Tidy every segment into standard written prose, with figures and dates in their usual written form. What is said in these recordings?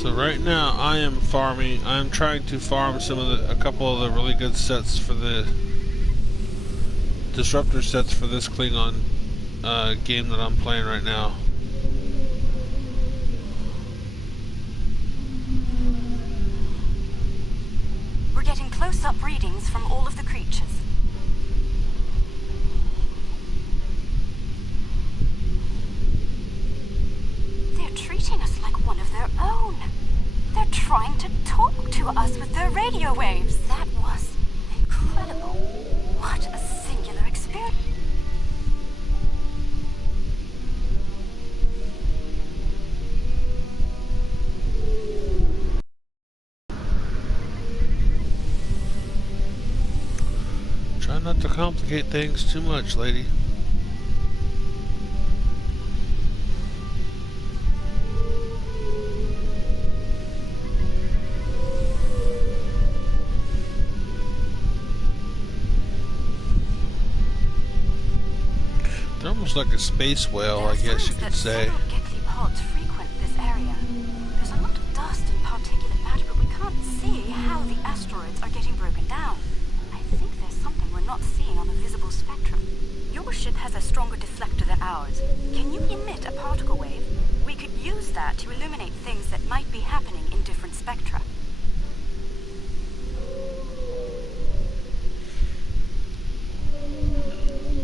So right now I am farming. I'm trying to farm a couple of the really good sets for the disruptor sets for this Klingon game that I'm playing right now. We're getting close-up readings from all of the creatures. They're treating us like one of their own. They're trying to talk to us with their radio waves. That was incredible. What a singular experience. Try not to complicate things too much, lady. They're almost like a space whale, I guess you could say. Several Geckley pods frequent this area. There's a lot of dust and particulate matter, but we can't see how the asteroids are getting broken down. I think there's something we're not seeing on the visible spectrum. Your ship has a stronger deflector than ours. Can you emit a particle wave? We could use that to illuminate things that might be happening in different spectra.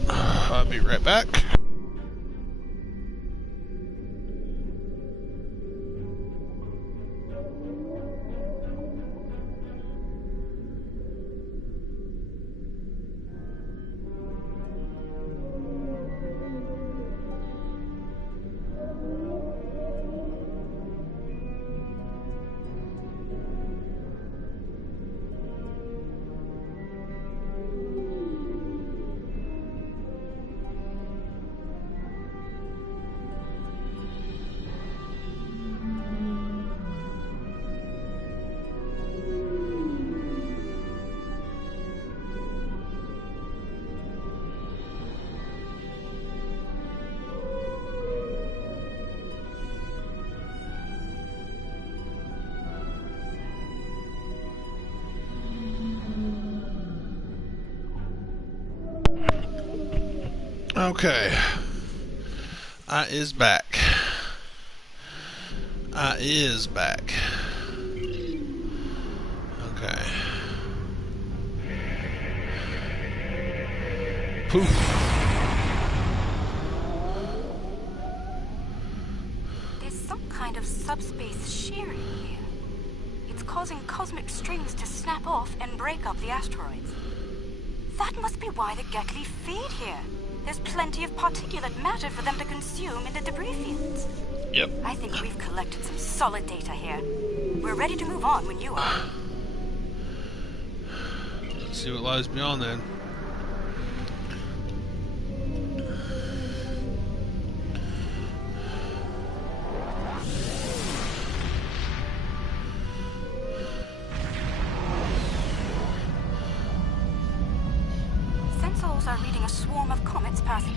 I'll be right back. Okay, I is back. Okay. Poof. There's some kind of subspace shearing here. It's causing cosmic strings to snap off and break up the asteroids. That must be why the Geckley feed here. There's plenty of particulate matter for them to consume in the debris fields. Yep. I think we've collected some solid data here. We're ready to move on when you are. Let's see what lies beyond then. Sensors are reading a swarm of comets passing.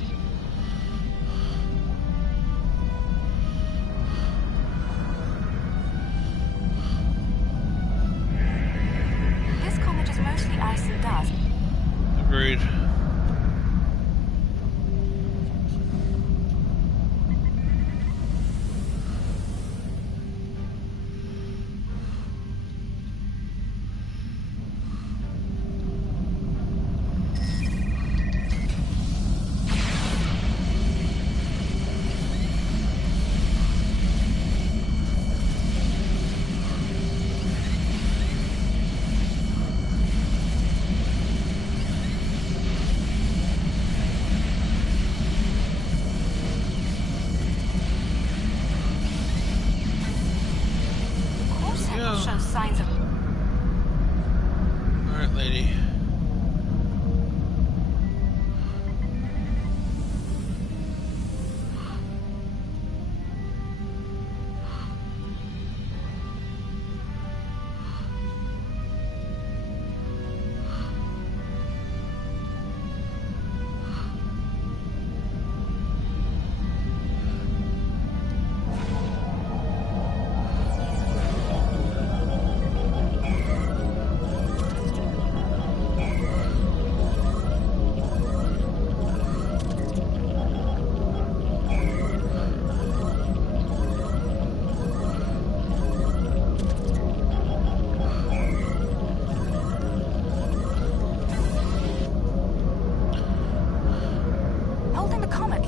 This comet is mostly ice and dust. Agreed.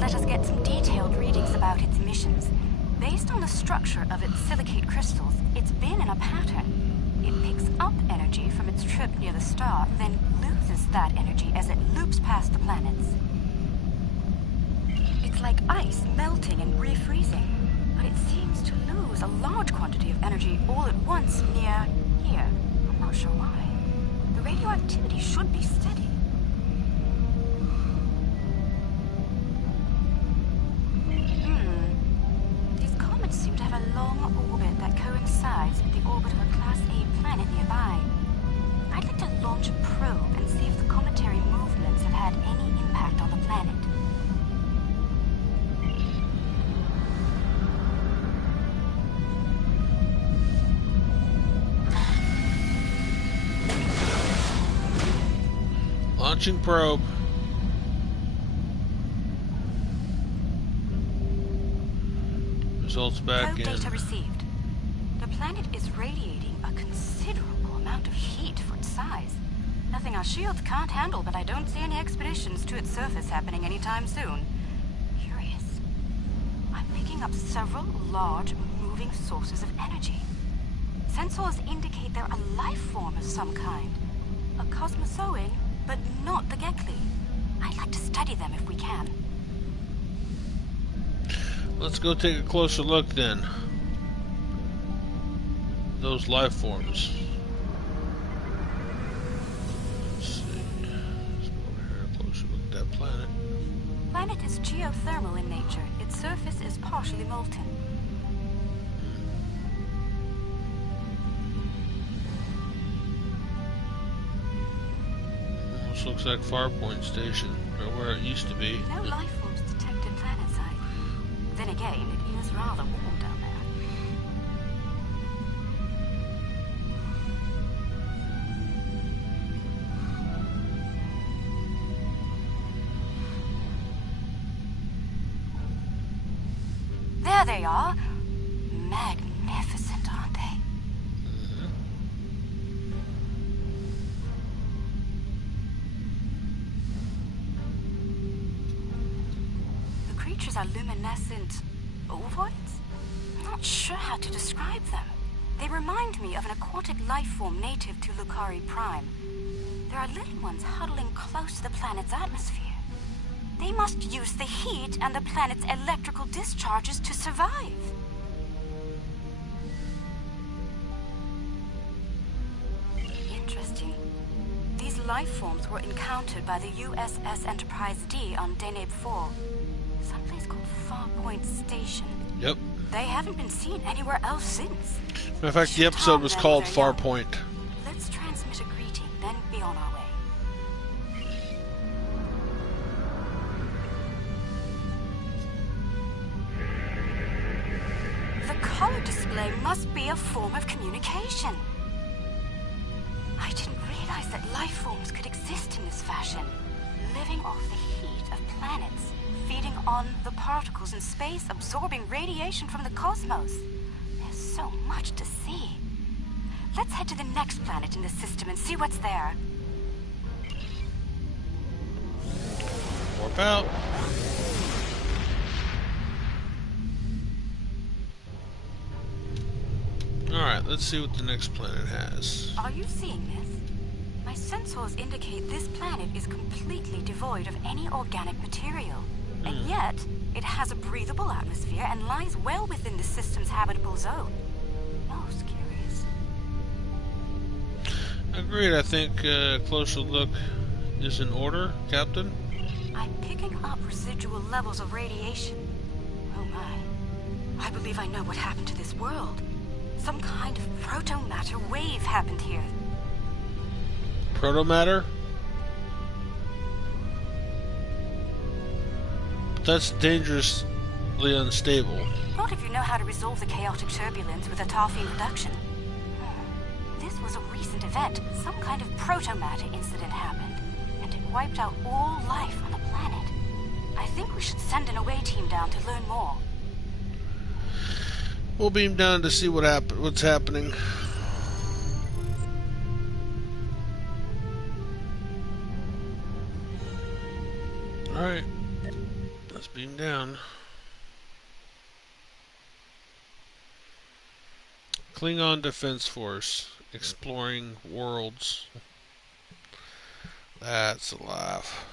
let us get some detailed readings about its emissions. Based on the structure of its silicate crystals, it's been in a pattern. It picks up energy from its trip near the star, then loses that energy as it loops past the planets. It's like ice melting and refreezing, but it seems to lose a large quantity of energy all at once near here. I'm not sure why. The radioactivity should be steady. These comets seem to have a long orbit that coincides with the orbit of a Class A planet nearby. I'd like to launch a probe and see if the cometary movements have had any impact on the planet. Launching probe. Results back Probe in. data received. The planet is radiating a considerable amount of heat for its size. Nothing our shields can't handle, but I don't see any expeditions to its surface happening anytime soon. Curious. I'm picking up several large, moving sources of energy. Sensors indicate they're a life form of some kind. A cosmozoan, but not the Gekli. I'd like to study them if we can. Let's go take a closer look then. Those life forms. Let's see. Let's go over here and closer look at that planet. Planet is geothermal in nature. Its surface is partially molten. Almost looks like Farpoint Station, or where it used to be. No life forms detected planetside. Then again, it is rather warm down there. There they are. Magnificent, aren't they? The creatures are luminescent ovoids? I'm not sure how to describe them. They remind me of an aquatic life form native to Lucari Prime. There are little ones huddling close to the planet's atmosphere. They must use the heat and the planet's electrical discharges to survive. Interesting. These life forms were encountered by the USS Enterprise D on Deneb 4. Someplace called Farpoint Station. Yep. They haven't been seen anywhere else since. Matter of fact, the episode was called Farpoint. Let's transmit a greeting, then be on our way. The color display must be a form of communication. I didn't realize that life forms could exist in this fashion, living off the heat of planets, feeding on the particles in space, absorbing radiation from the cosmos. There's so much to see. Let's head to the next planet in the system and see what's there. Warp out. Alright, let's see what the next planet has. Are you seeing this? My sensors indicate this planet is completely devoid of any organic material. And yet, it has a breathable atmosphere and lies well within the system's habitable zone. Most curious. Agreed, I think a closer look is in order, Captain. I'm picking up residual levels of radiation. Oh my. I believe I know what happened to this world. Some kind of proto-matter wave happened here. Protomatter? That's dangerously unstable. Not if you know how to resolve the chaotic turbulence with a Tarfine reduction. This was a recent event. Some kind of proto-matter incident happened, and it wiped out all life on the planet. I think we should send an away team down to learn more. We'll beam down to see what's happening. Alright. Let's beam down. Klingon Defense Force. Exploring worlds. That's a laugh.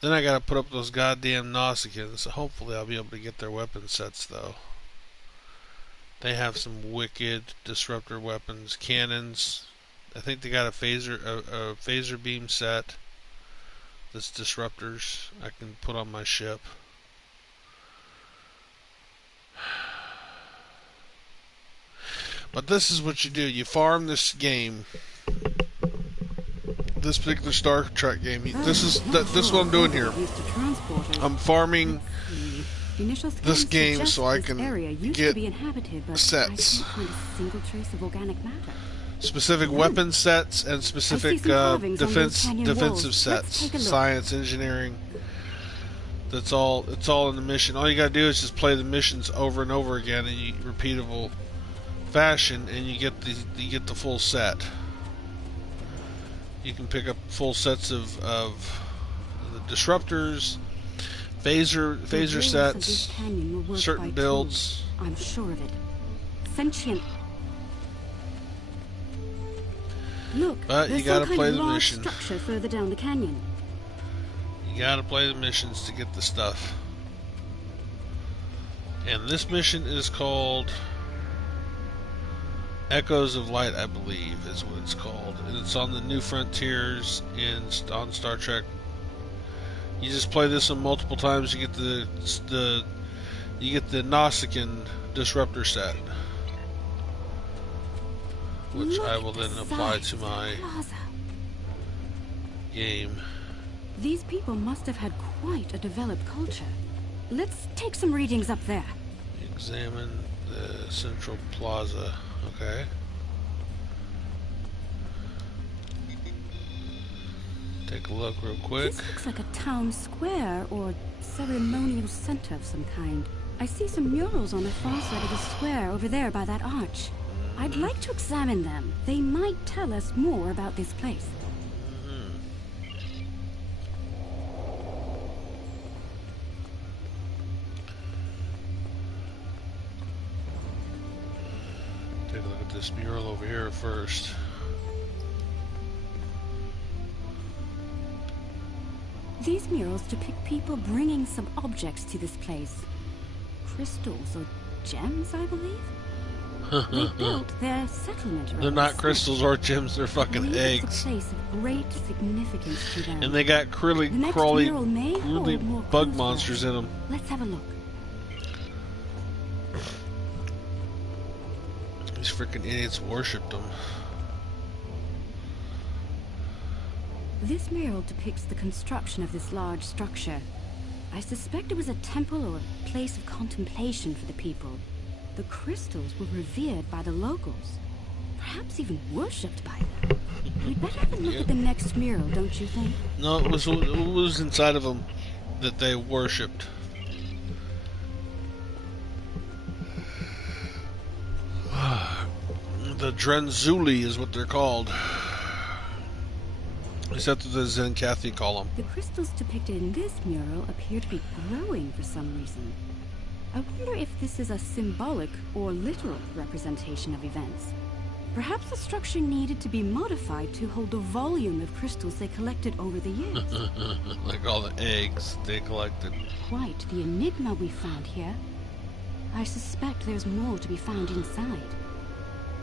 Then I gotta put up those goddamn Nausicaans. So hopefully I'll be able to get their weapon sets, though. They have some wicked disruptor weapons. Cannons. I think they got a phaser beam set. That's disruptors I can put on my ship. But this is what you do. You farm this game. This particular Star Trek game. This is what I'm doing here. I'm farming this game so I can get sets. Specific weapon sets and specific defensive sets. Science, engineering. It's all in the mission. All you gotta do is just play the missions over and over again in repeatable fashion, and you get the full set. You can pick up full sets of the disruptors, phaser sets, certain builds. I'm sure of it. Sentient. Look, but you gotta play the mission. Structure further down the canyon. You gotta play the missions to get the stuff. And this mission is called Echoes of Light, I believe, is what it's called, and it's on the New Frontiers on Star Trek. You just play this one multiple times. You get the Nausicaan disruptor set, which I will then apply to my game. These people must have had quite a developed culture. Let's take some readings up there. Examine the central plaza. Okay. Take a look real quick. This looks like a town square or ceremonial center of some kind. I see some murals on the far side of the square over there by that arch. I'd like to examine them. They might tell us more about this place. Take a look at this mural over here first. These murals depict people bringing some objects to this place. Crystals or gems, I believe. They built their settlement around. They're not crystals or gems, they're fucking eggs. It's a place of great significance to them. And they got crawly bug monsters in them. Let's have a look. These freaking idiots worshipped them. This mural depicts the construction of this large structure. I suspect it was a temple or a place of contemplation for the people. The crystals were revered by the locals, perhaps even worshipped by them. We'd better have a look at the next mural, don't you think? No, it was inside of them that they worshipped. The Drenzuli is what they're called. Except the Zenkathi call them. The crystals depicted in this mural appear to be growing for some reason. I wonder if this is a symbolic or literal representation of events. Perhaps the structure needed to be modified to hold the volume of crystals they collected over the years. Like all the eggs they collected. Quite the enigma we found here. I suspect there's more to be found inside.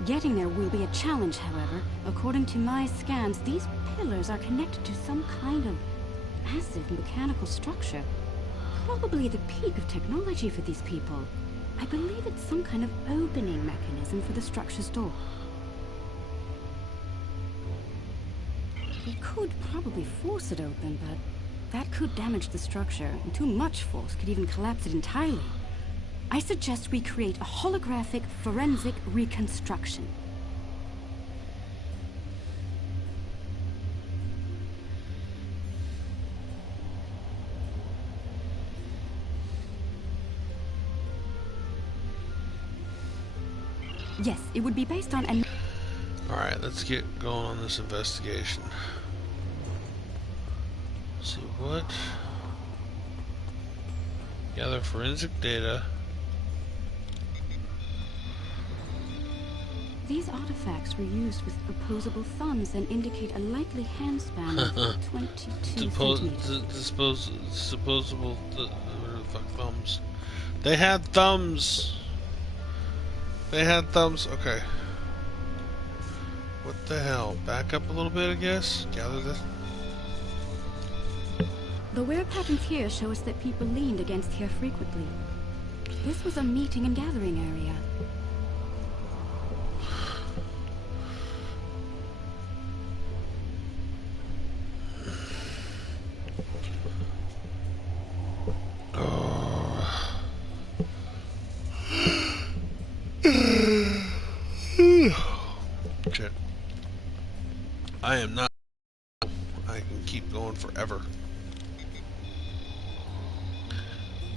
Getting there will be a challenge, however. According to my scans, these pillars are connected to some kind of massive mechanical structure. Probably the peak of technology for these people. I believe it's some kind of opening mechanism for the structure's door. We could probably force it open, but that could damage the structure, and too much force could even collapse it entirely. I suggest we create a holographic forensic reconstruction. Yes, it would be based on an... Alright, let's get going on this investigation. Let's see what... Gather forensic data. These artifacts were used with opposable thumbs and indicate a likely hand span of 22 centimeters. Supposable thumbs. They had thumbs. They had thumbs. Okay. What the hell? Back up a little bit, I guess. Gather this. The wear patterns here show us that people leaned against here frequently. This was a meeting and gathering area. Shit. I am not. I can keep going forever.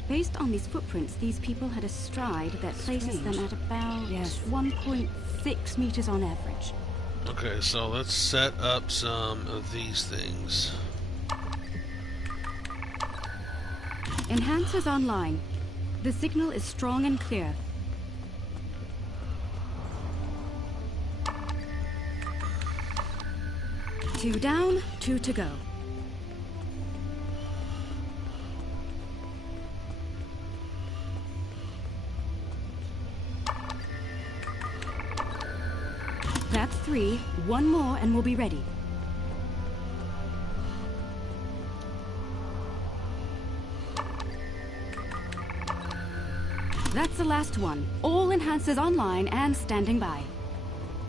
Based on these footprints, these people had a stride that places them at about 1.6 meters on average. Okay, so let's set up some of these things. Enhancers online. The signal is strong and clear. Two down, 2 to go. That's 3. 1 more and we'll be ready. That's the last one. All enhancers online and standing by.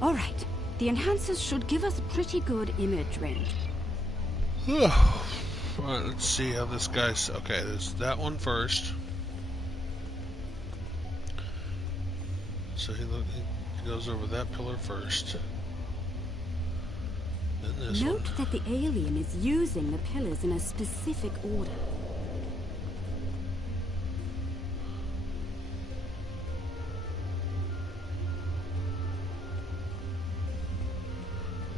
All right. The enhancers should give us a pretty good image range. Alright, let's see how this guy's... Okay, there's that one first. So he goes over that pillar first. Then this one. Note that the alien is using the pillars in a specific order.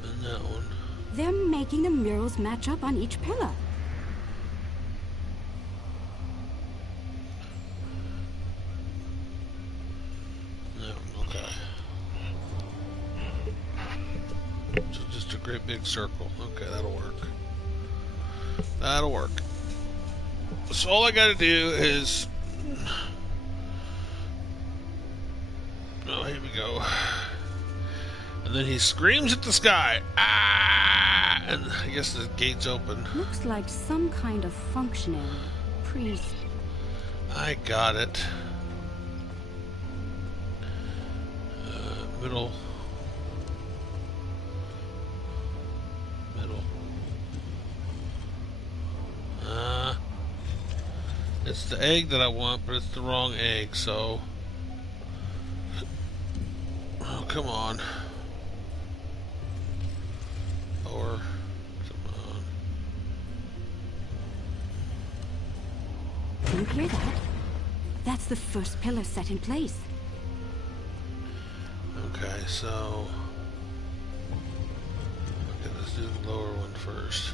And that one. They're making the murals match up on each pillar. Great big circle. Okay, that'll work. That'll work. So all I gotta do is... Oh, here we go. And then he screams at the sky. Ah! And I guess the gate's open. Looks like some kind of functionary. Priest. I got it. Middle. It's the egg that I want, but it's the wrong egg, so... Oh, come on. Or... Come on. Can you hear that? That's the first pillar set in place. Okay, so... Okay, let's do the lower one first.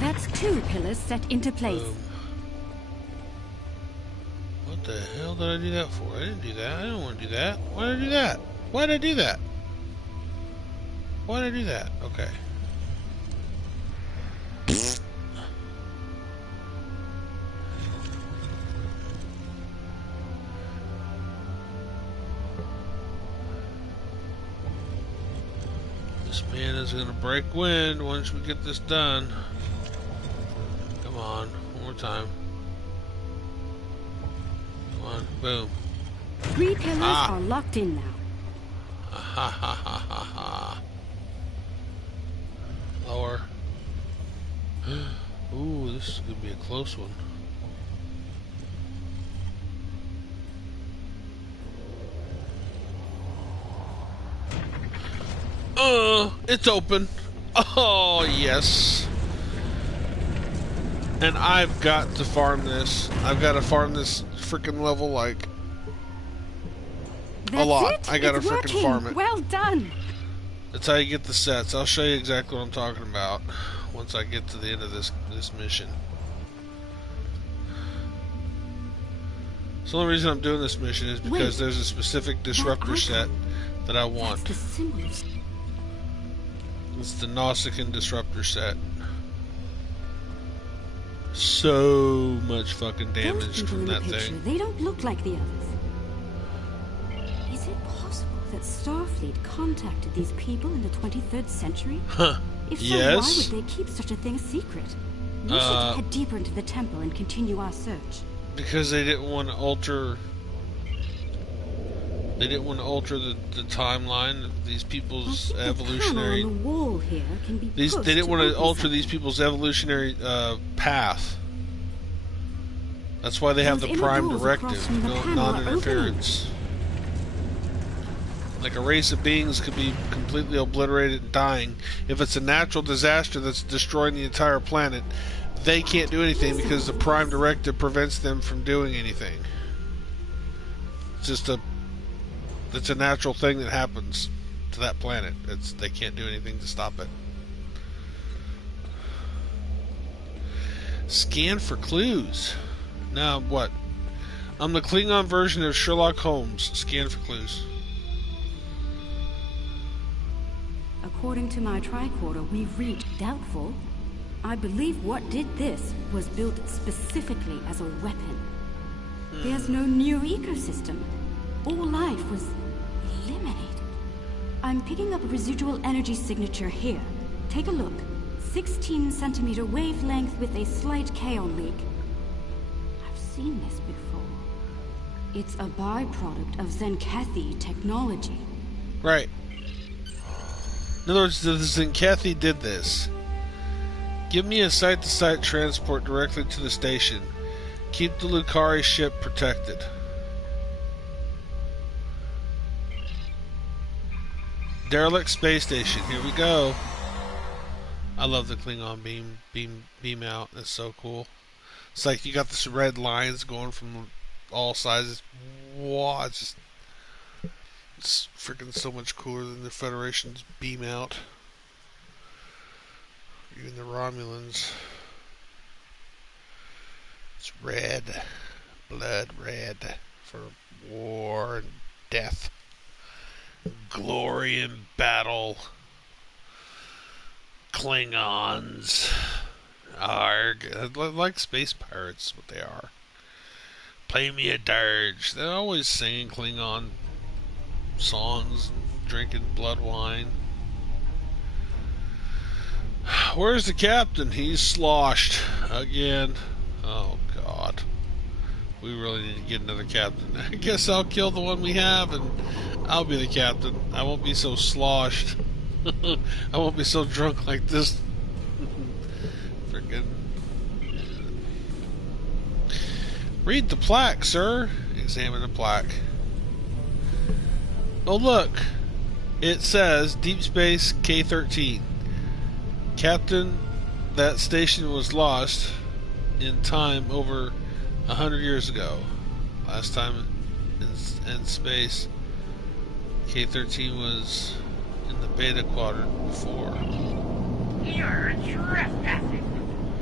That's 2 pillars set into place. What the hell did I do that for? I didn't do that. I don't want to do that. Why did I do that? Why did I do that? Why did I do that? Okay. This man is going to break wind once we get this done. Come on, one more time. Come on, boom. 3 pillars are locked in now. Ha ha ha ha ha. Lower. Ooh, this is gonna be a close one. It's open. Oh, yes. And I've got to farm this. I've got to farm this freaking level like That's a lot. It. I gotta It's freaking working. farm it. Well done. That's how you get the sets. I'll show you exactly what I'm talking about once I get to the end of this mission. So the only reason I'm doing this mission is because there's a specific disruptor set that I want. It's the Nausicaan disruptor set. So much fucking damage from that thing. They don't look like the others. Is it possible that Starfleet contacted these people in the 23rd century? Huh. If so, yes. why would they keep such a thing a secret? We should head deeper into the temple and continue our search. Because they didn't want to alter. They didn't want to alter the timeline of these people's evolutionary. The wall here can be they didn't want to alter these people's evolutionary path. That's why they have the Prime Directive, non-interference. Like a race of beings could be completely obliterated and dying. If it's a natural disaster that's destroying the entire planet, they can't do anything because the Prime Directive prevents them from doing anything. It's a natural thing that happens to that planet. They can't do anything to stop it. Scan for clues. Now what? I'm the Klingon version of Sherlock Holmes. Scan for clues. According to my tricorder, we've reached doubtful. I believe what did this was built specifically as a weapon. There's no new ecosystem. All life was eliminated. I'm picking up a residual energy signature here. Take a look. 16 centimeter wavelength with a slight kaon leak. I've seen this before. It's a byproduct of Zenkathi technology. Right. In other words, the Zenkathi did this. Give me a site-to-site transport directly to the station. Keep the Lucari ship protected. Derelict space station. Here we go. I love the Klingon beam out. That's so cool. It's like you got this red lines going from all sizes. Wow, it's freaking so much cooler than the Federation's beam out. Even the Romulans. It's red. Blood red. For war and death. Glory and battle. Klingons. Arg. Like space pirates, what they are. Play me a dirge. They're always singing Klingon songs, drinking blood wine. Where's the captain? He's sloshed again. Oh God, we really need to get another captain. I guess I'll kill the one we have and I'll be the captain. I won't be so sloshed. I won't be so drunk like this. Freaking read the plaque, sir. Examine the plaque. Oh look, it says Deep Space K-13. Captain, that station was lost in time over 100 years ago. Last time in space, K-13 was in the Beta Quadrant before. You're trespassing.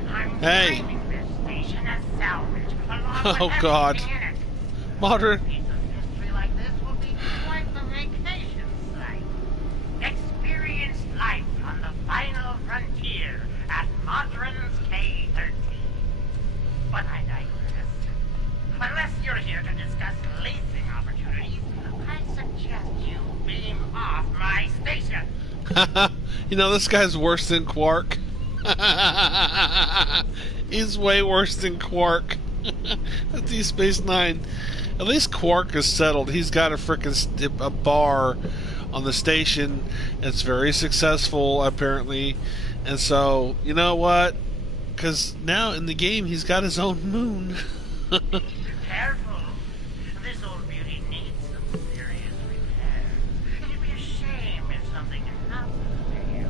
I'm hey! This station as salvage, oh God! Modern. Like this will be quite the vacation site. Experience life on the final frontier at Modron's K-13. But I digress. Unless you're here to discuss leasing opportunities, I suggest you beam off my station. You know, this guy's worse than Quark. He's way worse than Quark. At Deep Space Nine. At least Quark is settled. He's got a frickin' a bar on the station. It's very successful, apparently. And so, you know what? Because now in the game, he's got his own moon. Be careful. This old beauty needs some serious repair. It'd be a shame if something happened to you,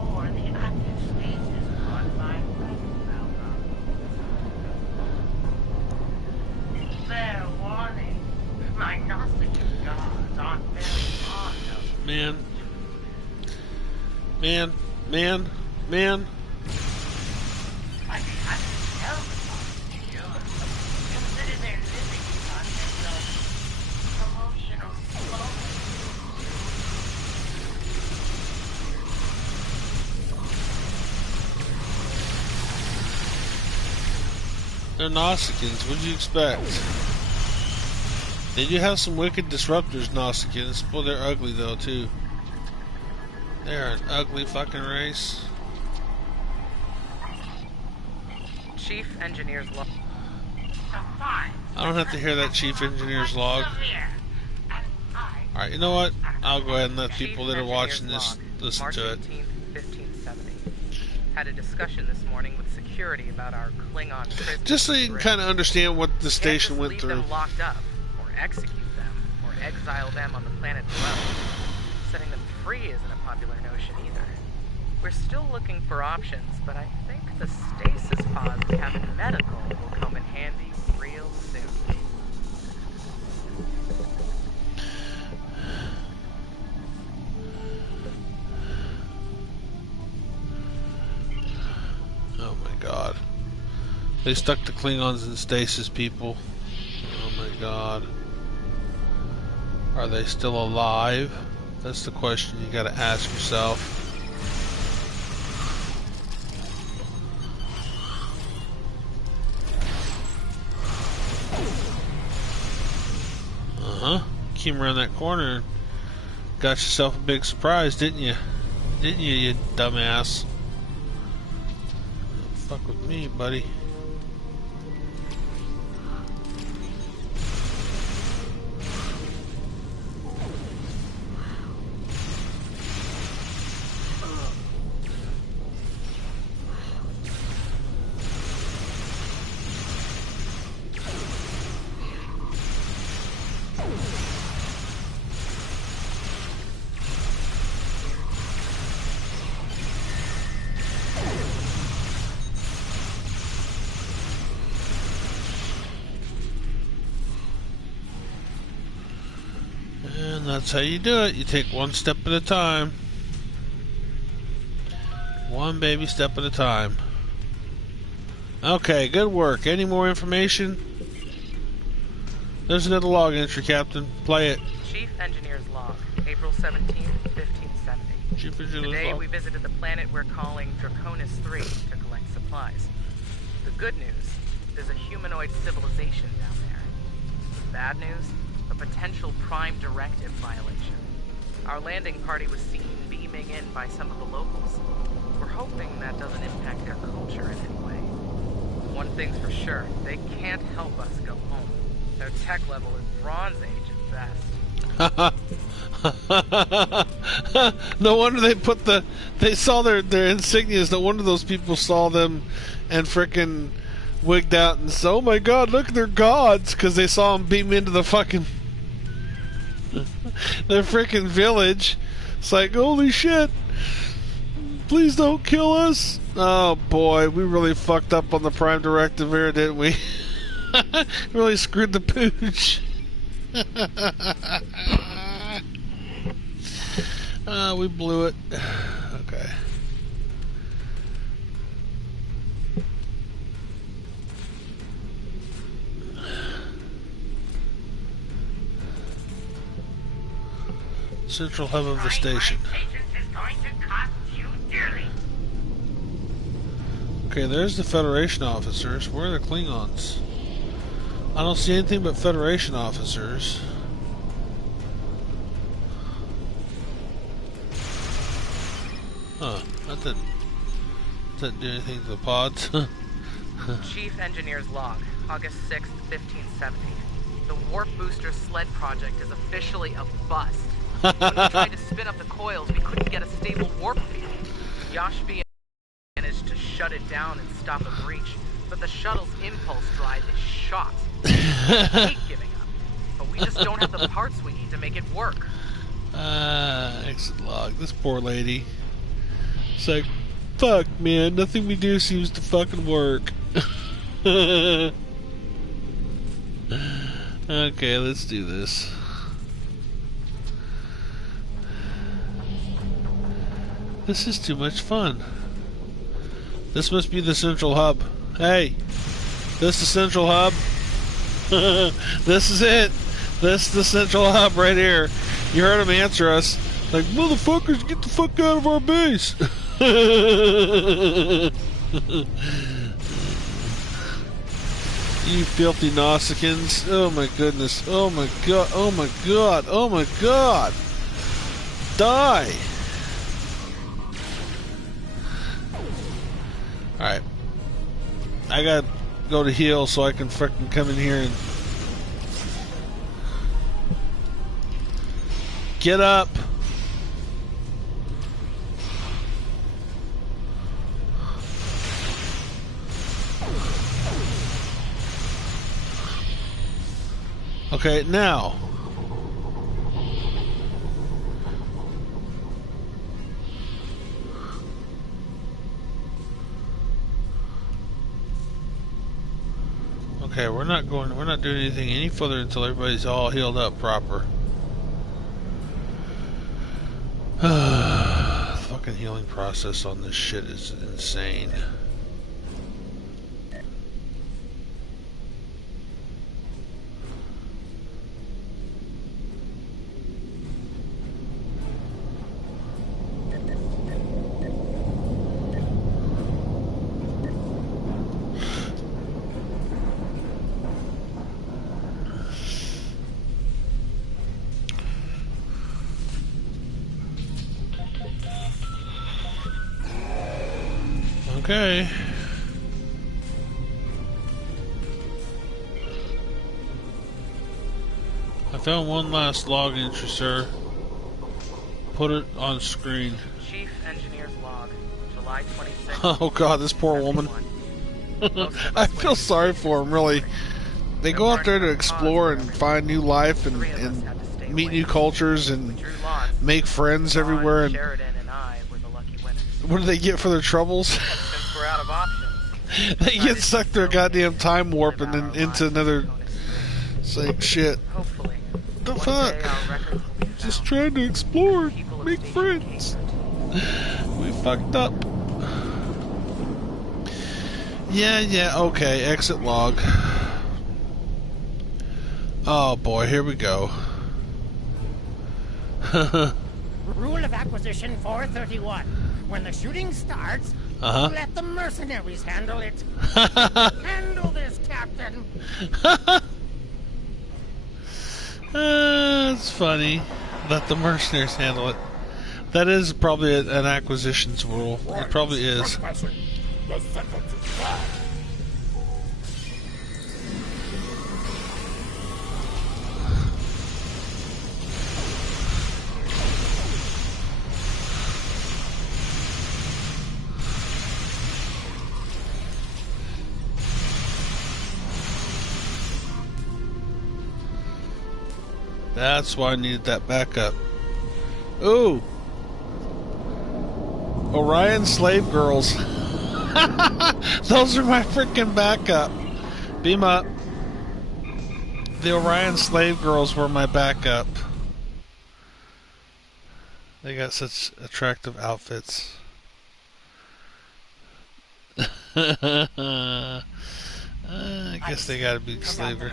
or the active stasis caused by fair warning. My Gnostic gods aren't very fond of Man, Man, man, man. I can't help you. Consider their living content of promotional slogan. They're Nausicaans. What'd you expect? They do have some wicked disruptors, Nausicaans. Well, they're ugly though too. They're an ugly fucking race. Chief Engineer's log. I don't have to hear that Chief Engineer's log. Alright, you know what? I'll go ahead and let people that are watching this listen to it. March 18th, 1570. Had a discussion this morning with security about our Klingon prisoners. Just so you can kind of understand what the station went through. Leave them locked up, or execute them, or exile them on the planet below. Setting them free isn't a popular notion either. We're still looking for options, but I think the stasis pods we have in medical will come in handy real soon. Oh my god. They stuck the Klingons in stasis, people. Oh my god. Are they still alive? That's the question you gotta ask yourself. Came around that corner and got yourself a big surprise, didn't you? Didn't you, you dumbass? Don't fuck with me, buddy. And that's how you do it. You take one step at a time. One baby step at a time. Okay, good work. Any more information? There's another log entry, Captain. Play it. Chief Engineer's log, April 17th, 1570. Chief Engineer's Today log. we visited the planet we're calling Draconis 3 to collect supplies. The good news, there's a humanoid civilization down there. The bad news, a potential Prime Directive violation. Our landing party was seen beaming in by some of the locals. We're hoping that doesn't impact their culture in any way. One thing's for sure, they can't help us go home. Their tech level is Bronze Age at best. No wonder they saw their insignias. No wonder those people saw them and frickin' wigged out and said, "Oh my god, look, they're gods," because they saw them beam into the fucking their frickin' village. It's like, holy shit, please don't kill us. Oh boy, we really fucked up on the Prime Directive here, didn't we? Really screwed the pooch. We blew it. Okay. Central hub of the station. Okay, there's the Federation officers. Where are the Klingons? I don't see anything but Federation officers. Huh, that didn't do anything to the pods. Chief Engineer's log, August 6th, 1570. The warp booster sled project is officially a bust. When we tried to spin up the coils, we couldn't get a stable warp field. Yashvi managed to shut it down and stop a breach, but the shuttle's impulse drive is shot. I hate giving up, but we just don't have the parts we need to make it work. Exit log. This poor lady. It's like, fuck, man, nothing we do seems to fucking work. Okay, let's do this. This is too much fun. This must be the central hub. Hey, this is the central hub. This is it. This is the central hub right here. You heard him answer us. Like, motherfuckers, get the fuck out of our base. You filthy Nausicaans. Oh my goodness. Oh my god. Oh my god. Oh my god. Die. Alright. I gotta go to heal so I can frickin' come in here and get up. Okay, now. Okay, we're not doing anything any further until everybody's all healed up proper. The fucking healing process on this shit is insane. Okay. I found one last log entry, sir. Put it on screen. Chief Engineer's log, July 26th. Oh god, this poor woman. I feel sorry for him, really. They go out there to explore and find new life and meet new cultures and make friends everywhere. And what do they get for their troubles? We're out of options. They get sucked their goddamn time warp and then into another same shit. Hopefully. The fuck? Just trying to explore, make friends. We fucked up. Yeah, okay, exit log. Oh boy, here we go. Rule of acquisition 431. When the shooting starts, let the mercenaries handle it. Handle this, Captain. It's funny. Let the mercenaries handle it. That is probably an acquisitions rule. It probably is. That's why I needed that backup. Ooh! Orion slave girls. Those are my freaking backup. Beam up. The Orion slave girls were my backup. They got such attractive outfits. I guess they gotta be slaver.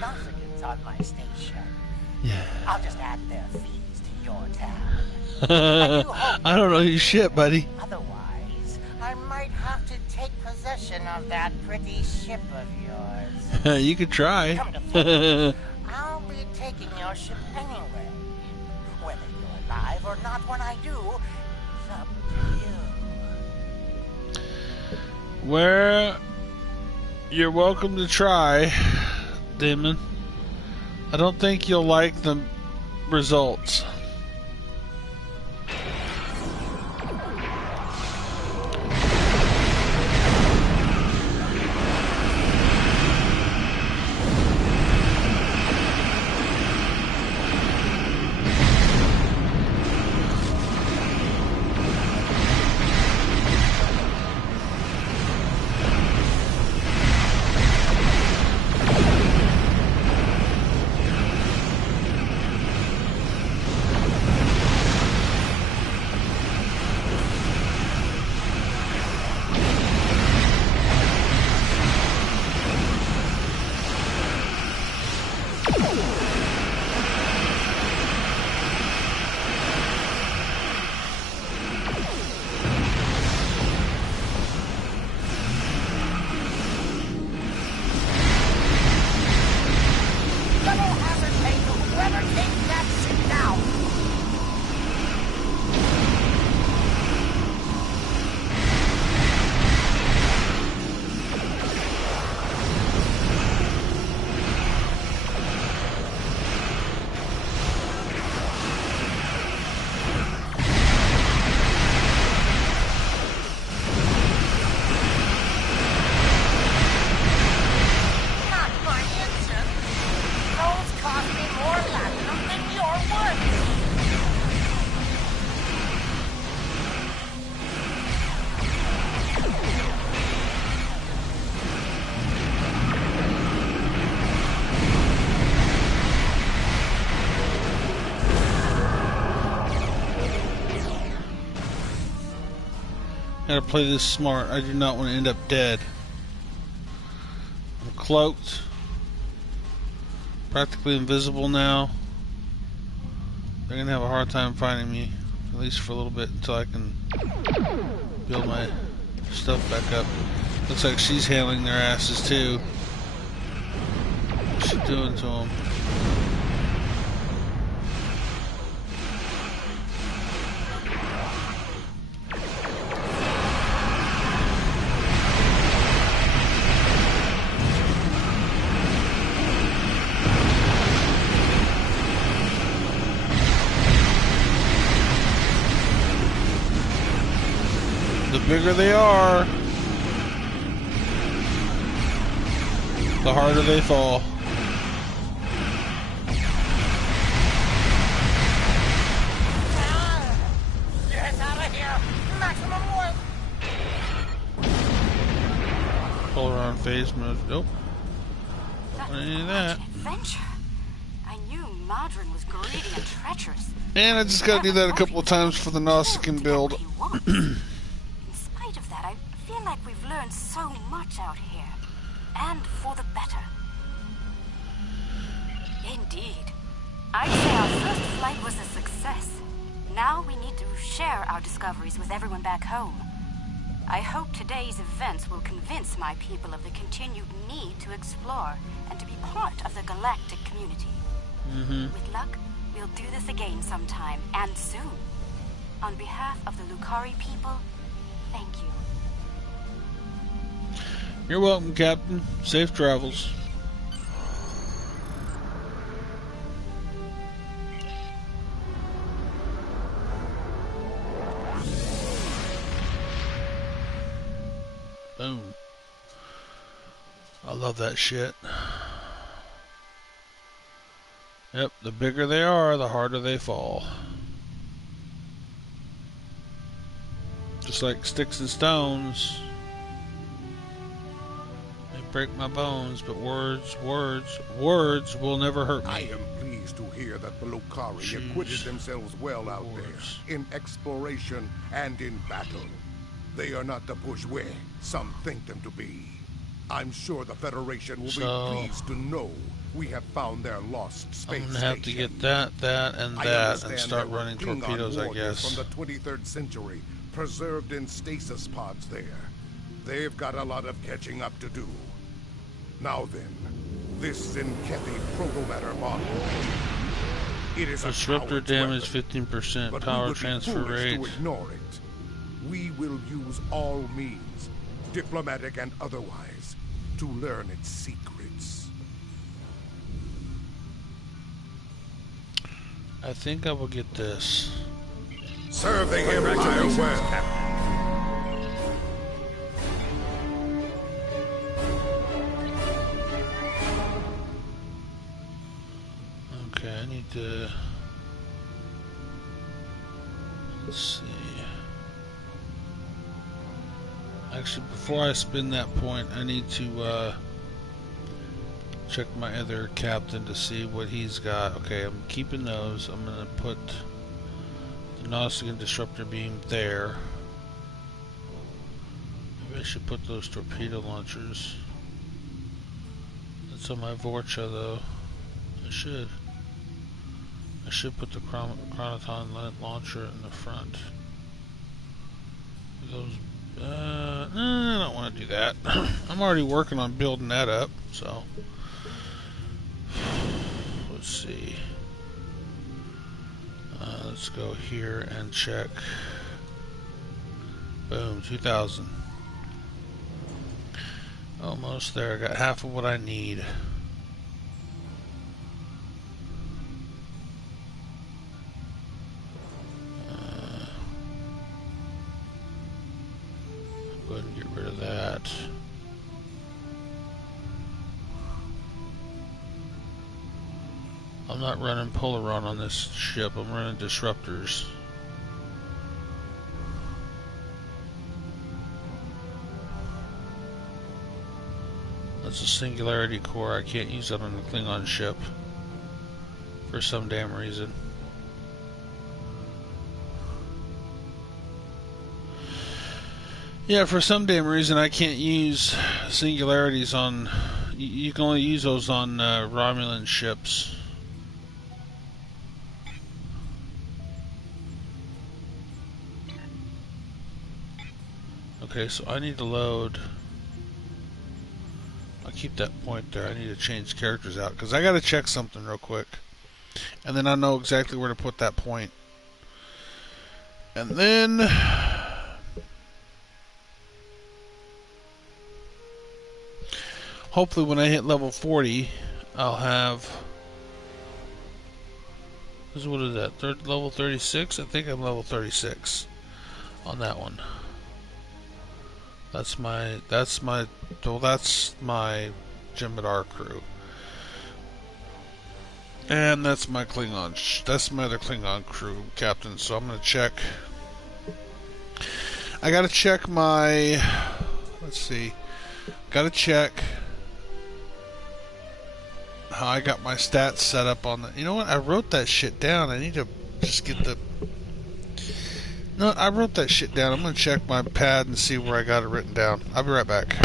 Yeah. I'll just add their fees to your tab. I don't know you shit, buddy. Otherwise, I might have to take possession of that pretty ship of yours. You could try. Come to think, I'll be taking your ship anyway. Whether you're alive or not when I do, it's up to you. Well, you're welcome to try, Damon. I don't think you'll like the results. Gotta play this smart. I do not want to end up dead. I'm cloaked. Practically invisible now. They're gonna have a hard time finding me. At least for a little bit until I can build my stuff back up. Looks like she's handling their asses too. What's she doing to them? The bigger they are, the harder they fall. Get out of here! Maximum warp! Pull around phase mode. Nope. Don't want any of that. Adventure. I knew Modron was greedy and treacherous. And I just gotta do that a couple of times for the Nausicaan build. In spite of that, I feel like we've learned so much out here. And for the better. Indeed. I'd say our first flight was a success. Now we need to share our discoveries with everyone back home. I hope today's events will convince my people of the continued need to explore and to be part of the galactic community. With luck, we'll do this again sometime, and soon. On behalf of the Lucari people, thank you. You're welcome, Captain. Safe travels. Boom. I love that shit. Yep, the bigger they are, the harder they fall. Just like sticks and stones. They break my bones, but words will never hurt me. I am pleased to hear that the Lucari acquitted themselves well out there, in exploration and in battle. They are not the bourgeois some think them to be. I'm sure the Federation will be pleased to know we have found their lost space I'm gonna have to get that, and start running torpedoes, I guess. From the 23rd century, preserved in stasis pods there. They've got a lot of catching up to do. Now then, this Zinkethi protomatter model. It is disruptor damage 15%, power transfer rate. To ignore it. We will use all means, diplomatic and otherwise, to learn its secrets. I think I will get this. Serve the Empire well. Okay, I need to... Let's see. Actually, before I spin that point, I need to check my other captain to see what he's got. Okay, I'm keeping those. I'm going to put the Nausicaan disruptor beam there. Maybe I should put those torpedo launchers. That's on my Vorcha, though. I should put the Chronoton launcher in the front. Those. I don't want to do that. I'm already working on building that up, so let's see. Let's go here and check. Boom, 2,000. Almost there. I got half of what I need. Go ahead and get rid of that. I'm not running Polaron on this ship. I'm running disruptors. That's a singularity core. I can't use that on the Klingon ship for some damn reason. Yeah, for some damn reason I can't use singularities on... You can only use those on Romulan ships. Okay, so I need to load... I'll keep that point there. I need to change characters out, because I got to check something real quick. And then I know exactly where to put that point. And then... hopefully when I hit level 40, I'll have... What is that? Level 36? I think I'm level 36 on that one. That's my Jemadar crew. And that's my Klingon. That's my other Klingon crew captain. So I'm gonna check. I gotta check my... Let's see. Gotta check how I got my stats set up on the... You know what? I wrote that shit down. I need to just get the... No, I wrote that shit down. I'm gonna check my pad and see where I got it written down. I'll be right back.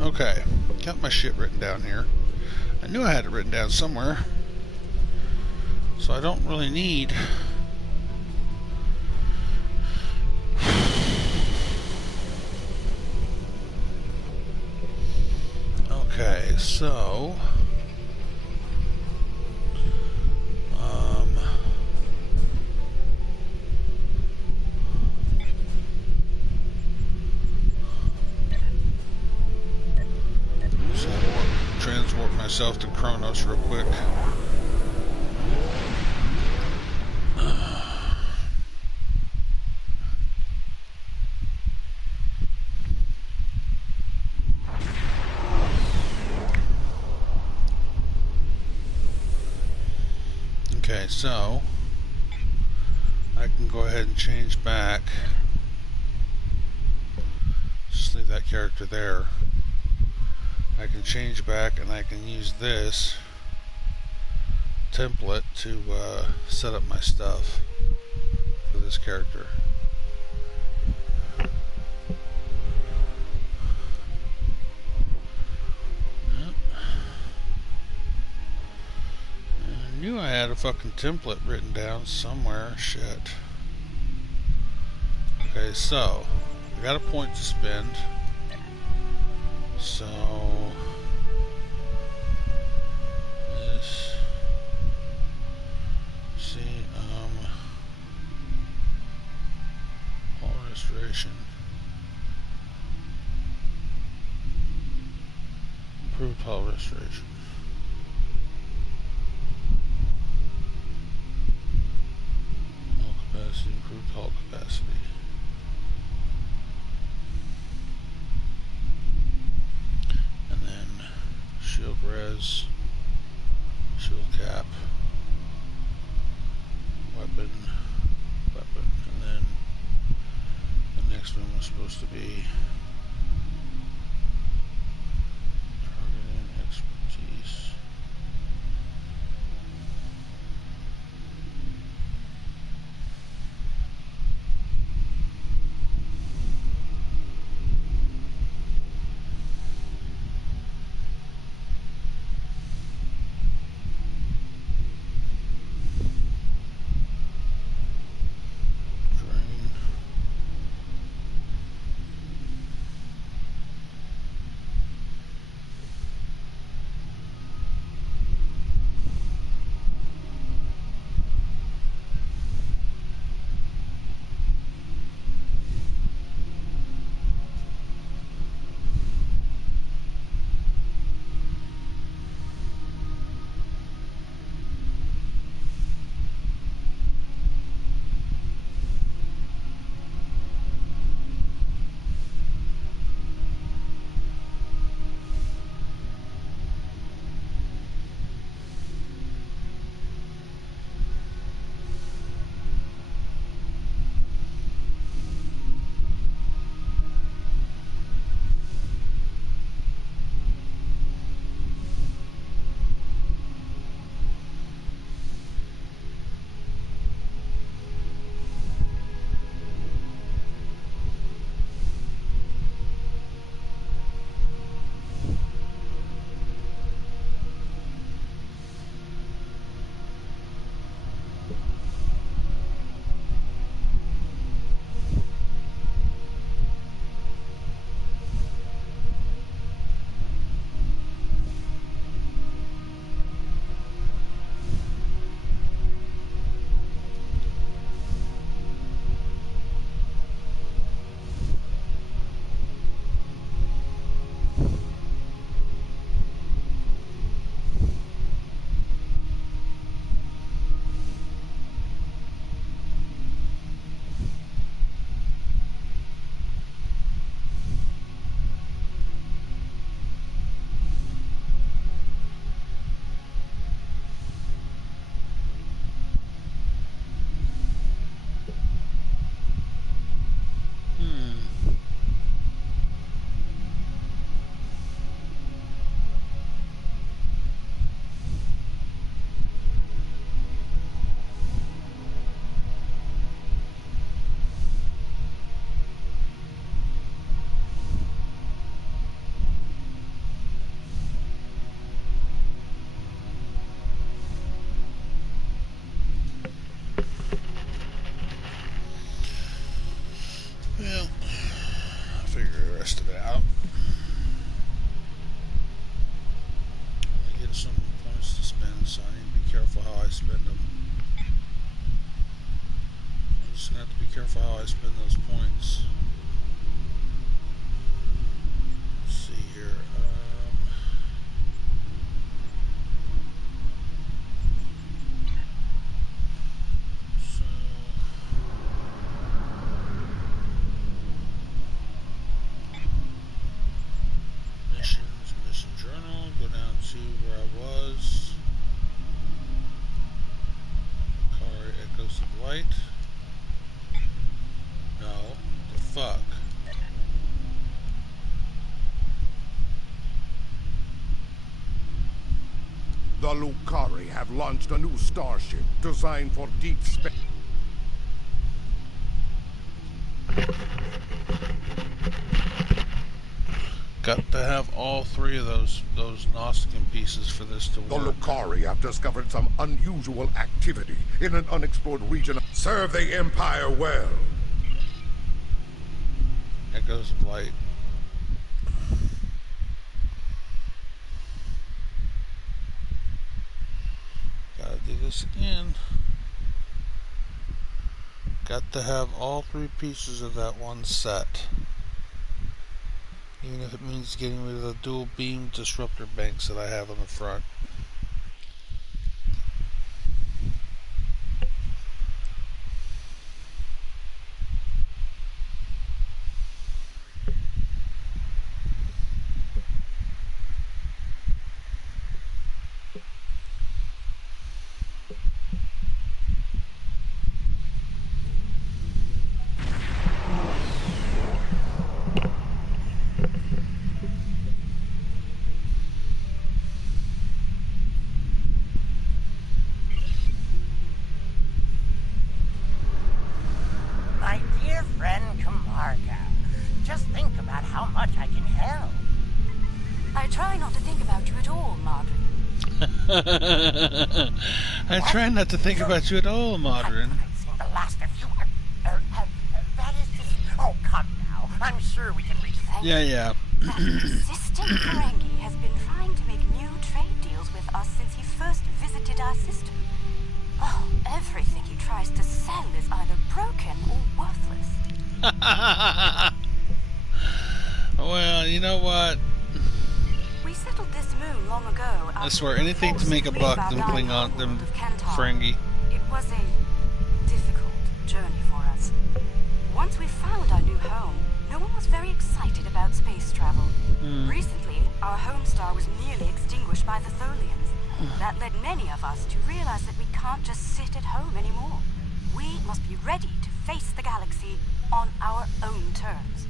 Okay, got my shit written down here. I knew I had it written down somewhere, so I don't really need... Okay, so... transport myself to Kronos real quick. Okay, so I can go ahead and change back. Just leave that character there. I can change back and I can use this template to set up my stuff for this character. I knew I had a fucking template written down somewhere. Shit. Okay, so I got a point to spend. So this, see, hull restoration, improved hull restoration. Hull capacity, improved hull capacity. Shield res, shield cap, weapon, and then the next one was supposed to be targeting expertise. The Lucari have launched a new starship designed for deep space. Got to have all three of those Gnostican pieces for this to work. The Lucari have discovered some unusual activity in an unexplored region. Serve the Empire well. Echoes of light. Gotta do this again. Got to have all three pieces of that one set. Even if it means getting rid of the dual beam disruptor banks that I have on the front. I try not to think about you at all, Modern. The last of you. That is just... Oh, come now. I'm sure we can reach... Yeah. That persistent Ferengi has been trying to make new trade deals with us since he first visited our system. Oh, everything he tries to sell is either broken or worthless. Well, you know what? We settled this moon long ago. I swear, anything to make a buck, them Klingon, them Ferengi. It was a difficult journey for us. Once we found our new home, no one was very excited about space travel. Recently, our home star was nearly extinguished by the Tholians. That led many of us to realize that we can't just sit at home anymore. We must be ready to face the galaxy on our own terms.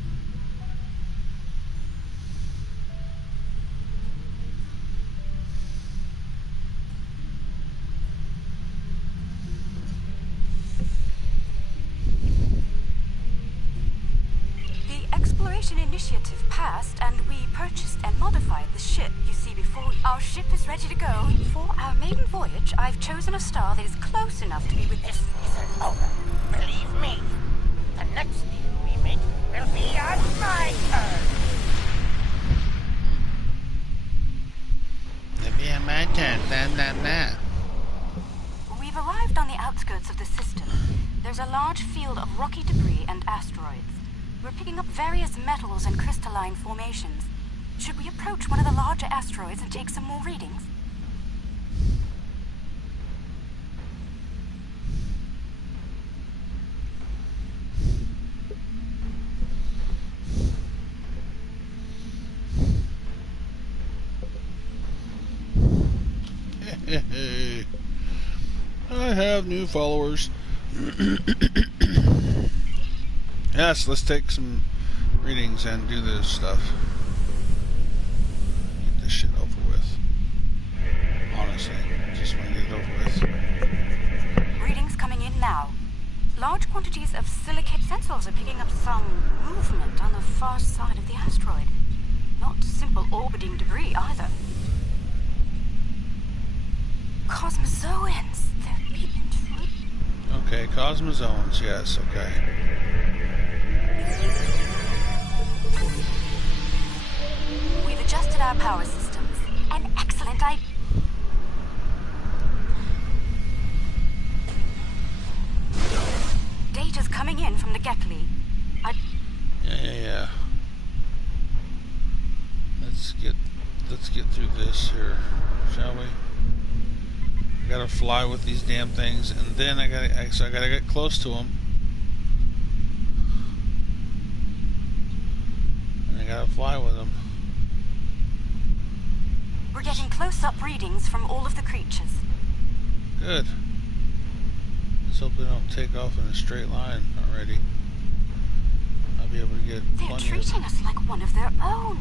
Exploration initiative passed, and we purchased and modified the ship you see before you. Our ship is ready to go. For our maiden voyage, I've chosen a star that is close enough to be with This isn't over. Believe me. The next deal we make will be on my turn. It'll be on my turn. Nah. We've arrived on the outskirts of the system. There's a large field of rocky debris and asteroids. We're picking up various metals and crystalline formations. Should we approach one of the larger asteroids and take some more readings? I have new followers. Yes, let's take some readings and do this stuff. Get this shit over with. Honestly, just want to get it over with. Readings coming in now. Large quantities of silicate sensors are picking up some movement on the far side of the asteroid. Not simple orbiting debris either. Cosmozoans. They're peeping through. Okay, cosmozoans, yes, okay. We've adjusted our power systems. An excellent idea. Data's coming in from the Gekli. Yeah. Let's get through this here, shall we? I gotta fly with these damn things, and then I gotta get close to them. And I gotta fly with them. We're getting close-up readings from all of the creatures. Good. Let's hope they don't take off in a straight line already. I'll be able to get They're plenty treating us like one of their own.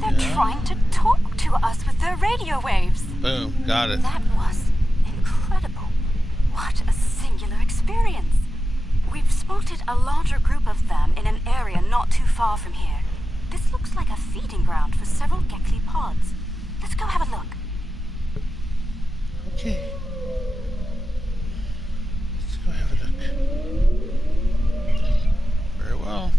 They're trying to talk to us with They're radio waves. Boom, got it. That was incredible. What a singular experience. We've spotted a larger group of them in an area not too far from here. This looks like a feeding ground for several Gekli pods. Let's go have a look. Okay. Let's go have a look. Very well.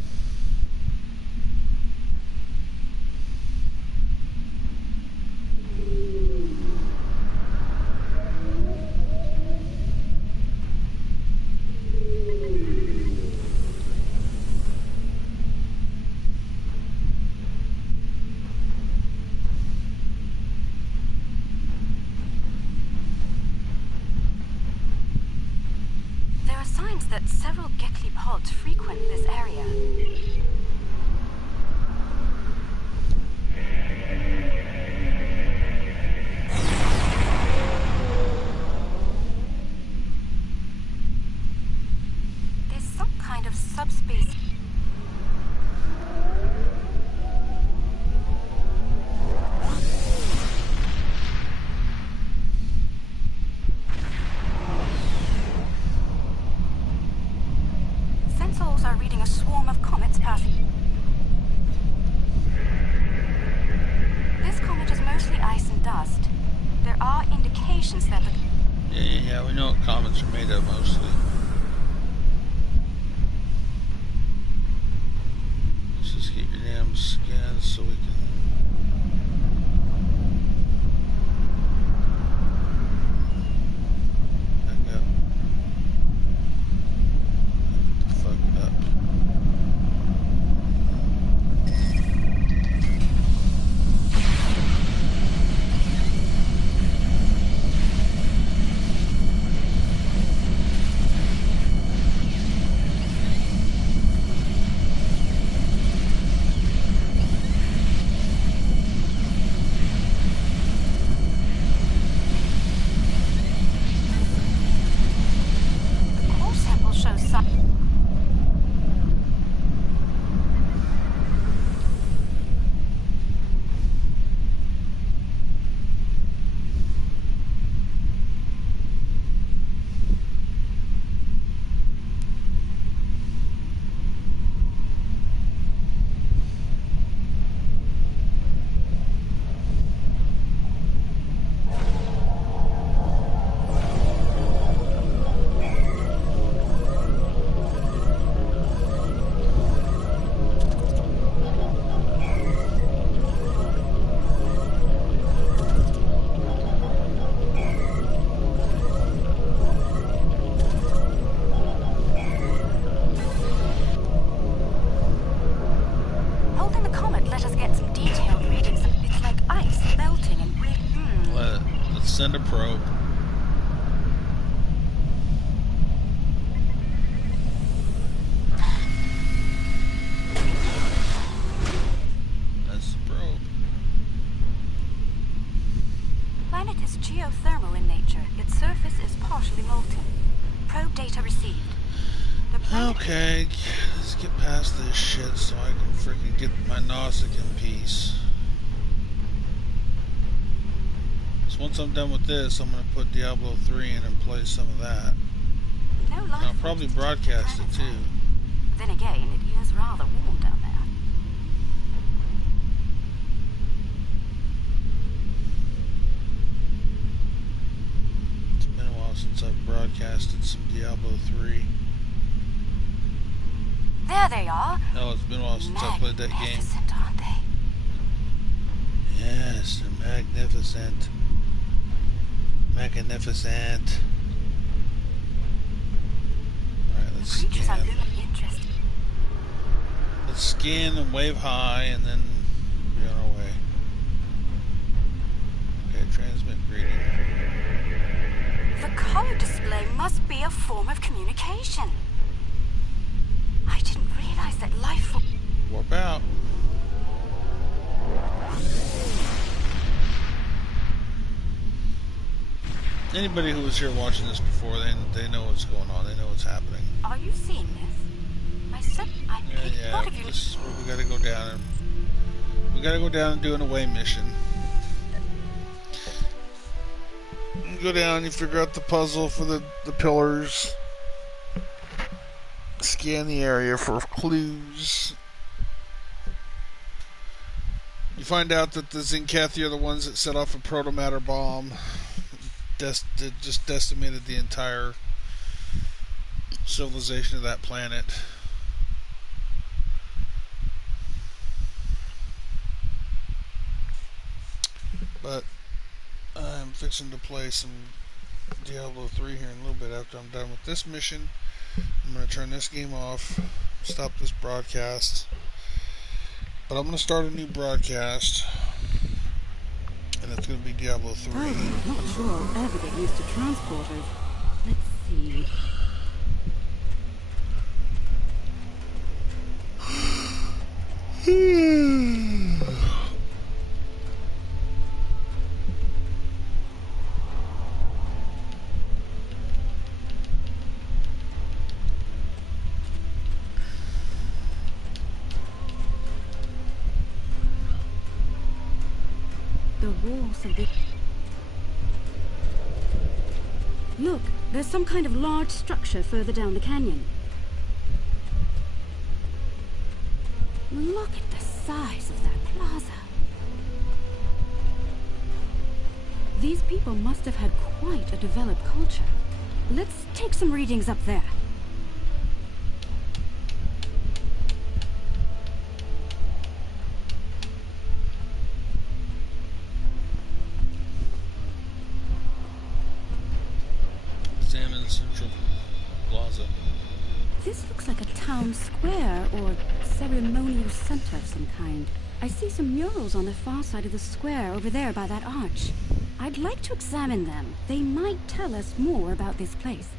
That several Gekli pods frequent this area. There's some kind of subspace. Are reading a swarm of comets passing. This comet is mostly ice and dust. There are indications that the... Yeah, we know what comets are made of mostly. Let's just get your damn scans so we can... Send a probe. That's the probe. Planet is geothermal in nature. Its surface is partially molten. Probe data received. Okay, let's get past this shit so I can freaking get my Nausicaa in peace. Once I'm done with this, I'm going to put Diablo 3 in and play some of that. No life. I'll probably broadcast it too. Then again, it is rather warm down there. It's been a while since I've broadcasted some Diablo 3. There they are. No, it's been a while since I played that game. Magnificent, aren't they? Yes, they're magnificent. Magnificent. Alright, let's scan. Let's scan and wave high and then be on our way. Okay, transmit greeting. The color display must be a form of communication. I didn't realize that life would... Warp out. Anybody who was here watching this before, they know what's going on. They know what's happening. Are you seeing this? I said I yeah. This is where we gotta go down and we gotta go down and do an away mission. go down, you figure out the puzzle for the pillars. Scan the area for clues. You find out that the Zincathi are the ones that set off a protomatter bomb. That just decimated the entire civilization of that planet. But I'm fixing to play some Diablo 3 here in a little bit after I'm done with this mission. I'm going to turn this game off, stop this broadcast. But I'm going to start a new broadcast. And it's going to be Diablo 3. Oh, I'm not sure I'll ever get used to transporters. Let's see. The walls of the... Look, there's some kind of large structure further down the canyon. Look at the size of that plaza. These people must have had quite a developed culture. Let's take some readings up there. Examine Central Plaza. This looks like a town square or ceremonial center of some kind. I see some murals on the far side of the square over there by that arch. I'd like to examine them. They might tell us more about this place.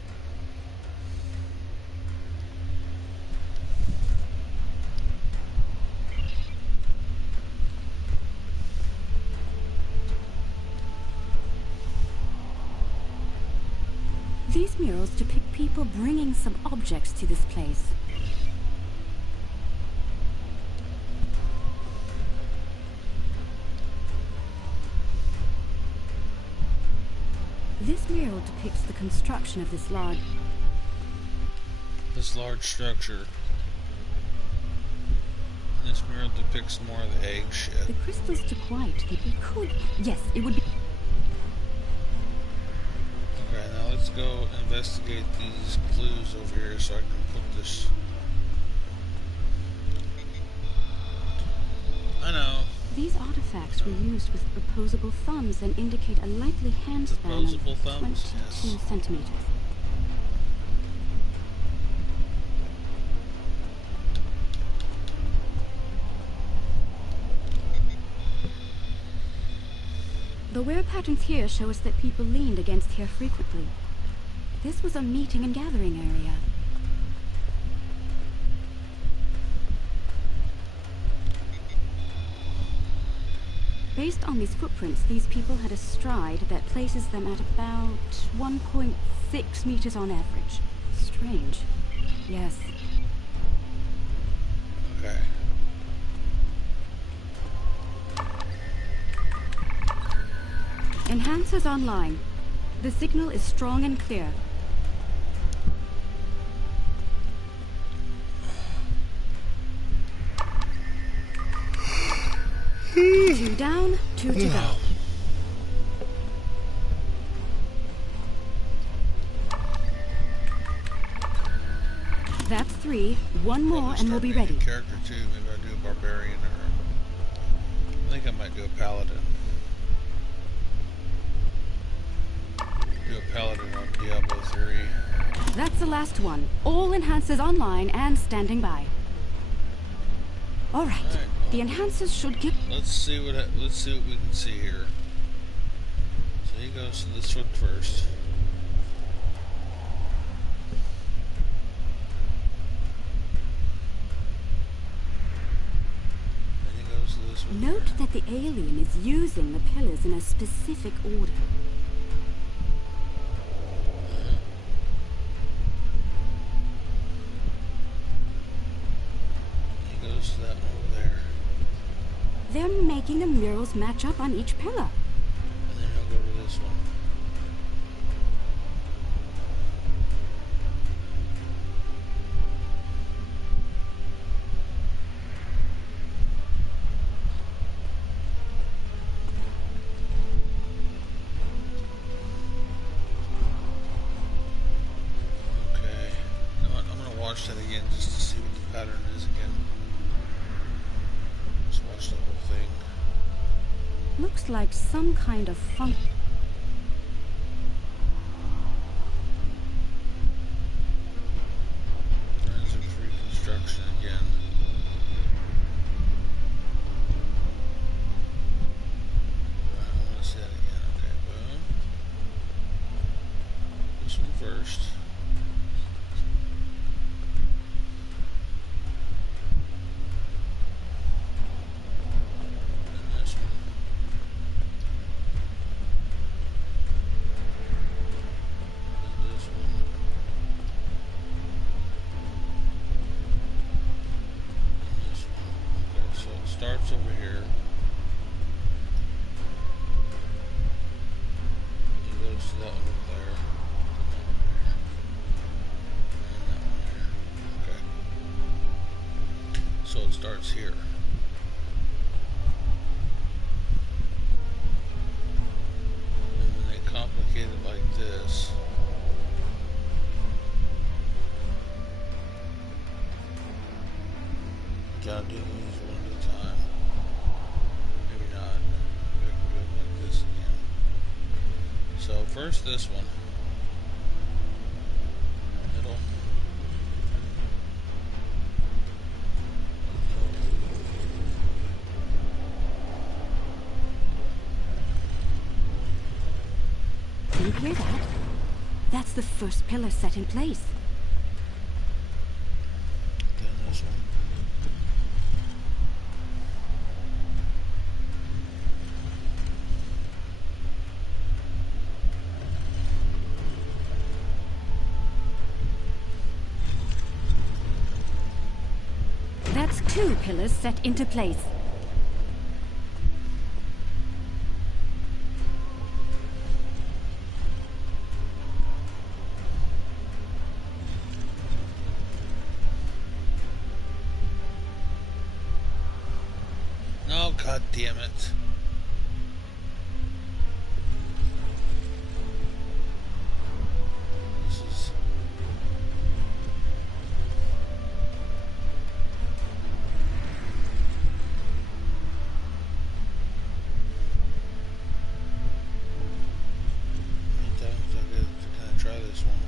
These murals depict people bringing some objects to this place. This mural depicts the construction of this large structure. This mural depicts more of the egg shit. The crystals took white that we could... Yes, it would be... Okay, now let's go investigate these clues over here so I can put this... I know. These artifacts were used with opposable thumbs and indicate a likely handspan of 22 centimeters. The wear patterns here show us that people leaned against here frequently. This was a meeting and gathering area. Based on these footprints, these people had a stride that places them at about 1.6 meters on average. Strange. Yes. Okay. Enhancers online. The signal is strong and clear. 2 down, 2 to go. That's 3. One more and we'll be ready. Character 2, maybe I'll do a barbarian or... I think I might do a paladin. Do a paladin on Diablo 3. That's the last one. All enhancers online and standing by. All right. The enhancers should get... Let's see what we can see here. So he goes to this one first. Then he goes to this one. Note that the alien is using the pillars in a specific order. He goes to that one over there. They're making the murals match up on each pillar. And then he'll go to this one. Looks like some kind of funk. Forensic reconstruction again. I want to see that again. Okay, boom. This one first. Starts over here. It goes to that one there. And that one there. Okay. So it starts here. And when they complicate it like this, you gotta do these one at a time. Maybe not. Maybe I can do it like this again. So first this one. Middle. Do you hear that? That's the first pillar set in place. Then this one. That's 2 pillars set into place. Oh, god damn it. This is... How many times do I get to kind of try this one?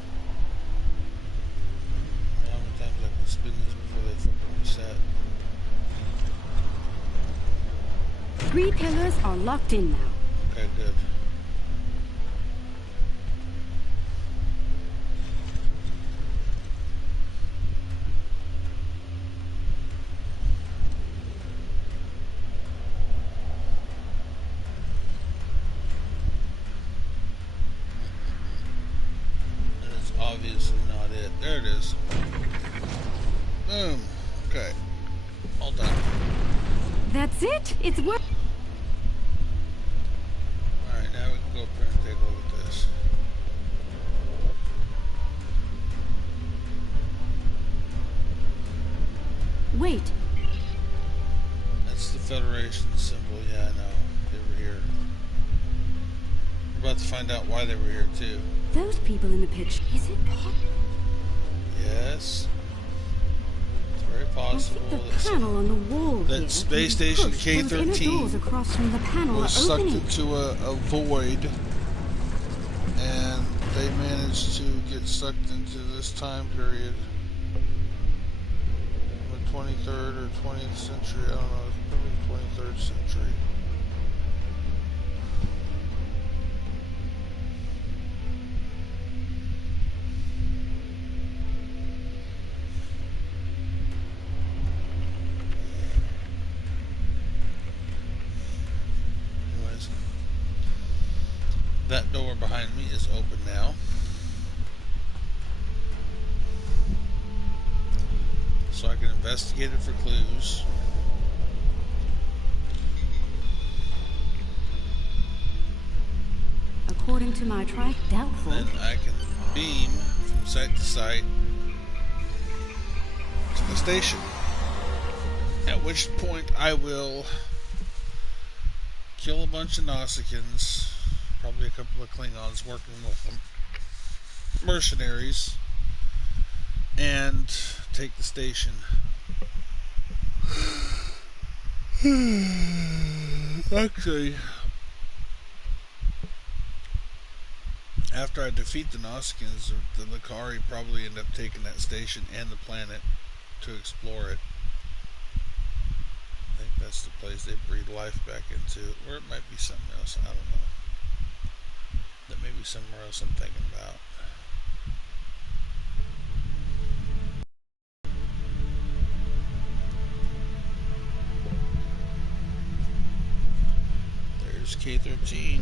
How many times I can spin this before they fucking reset? 3 pillars are locked in now. Okay, good. And it's obviously not it. There it is. Boom. Okay. All done. That's it. It's work. Alright, now we can go up here and take a look at this. Wait. That's the Federation symbol. Yeah, I know. They were here. We're about to find out why they were here, too. Those people in the picture. Is it possible? Yes. It's very possible I think the panel on the wall that here Space can be Station pushed. Those inner K-13 doors across from the panel was are sucked opening. into a void, and they managed to get sucked into this time period. The 23rd or 20th century, I don't know, probably 23rd century. Anyways, that door behind me is open now. So I can investigate it for clues. According to my tribe, doubtful. Then I can beam from site to site to the station. At which point I will kill a bunch of Nausicaans, probably a couple of Klingons working with them, mercenaries, and take the station. Actually, After I defeat the Nausicaans, the Lucari probably end up taking that station and the planet to explore it. I think that's the place they breathe life back into. Or it might be something else. I don't know. That may be somewhere else I'm thinking about. There's K-13.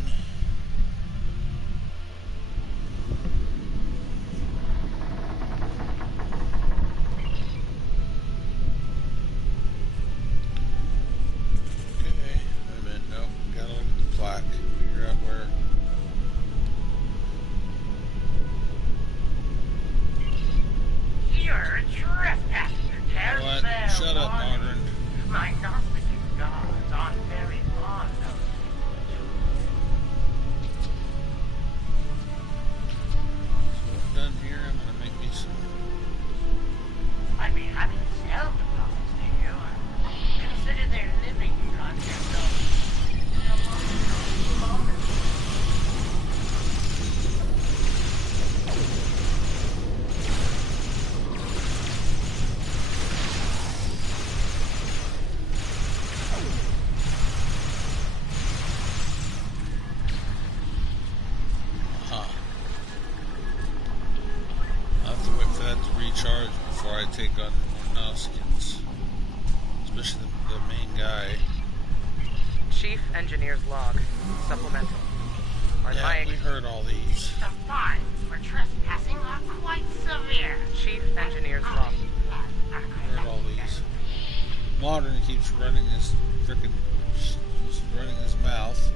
Take on more Nausicaans, especially the main guy. Chief Engineer's Log, supplemental. Yeah, we heard all these. The fines for trespassing are quite severe. Chief Engineer's Log. Heard all these. Modern keeps running his running his mouth.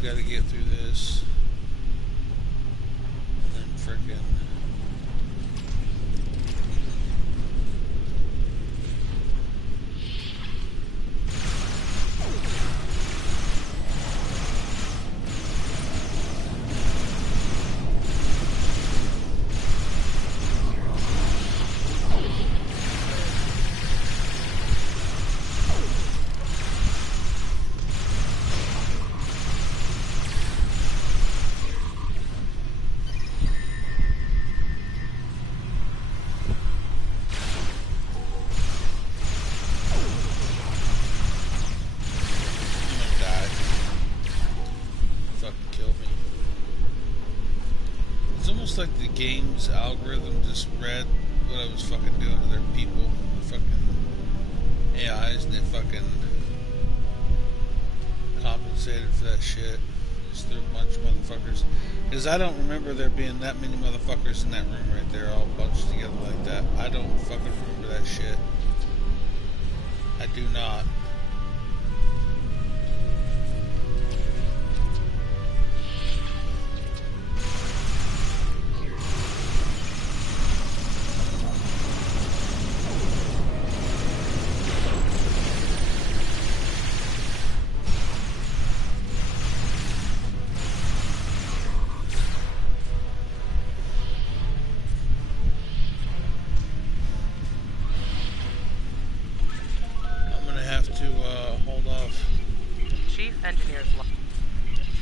Got to get through this, and then frickin' like the game's algorithm just read what I was fucking doing to their people, the fucking AIs, and they fucking compensated for that shit. Just threw a bunch of motherfuckers. Because I don't remember there being that many motherfuckers in that room right there, all bunched together like that. I don't fucking remember that shit. I do not.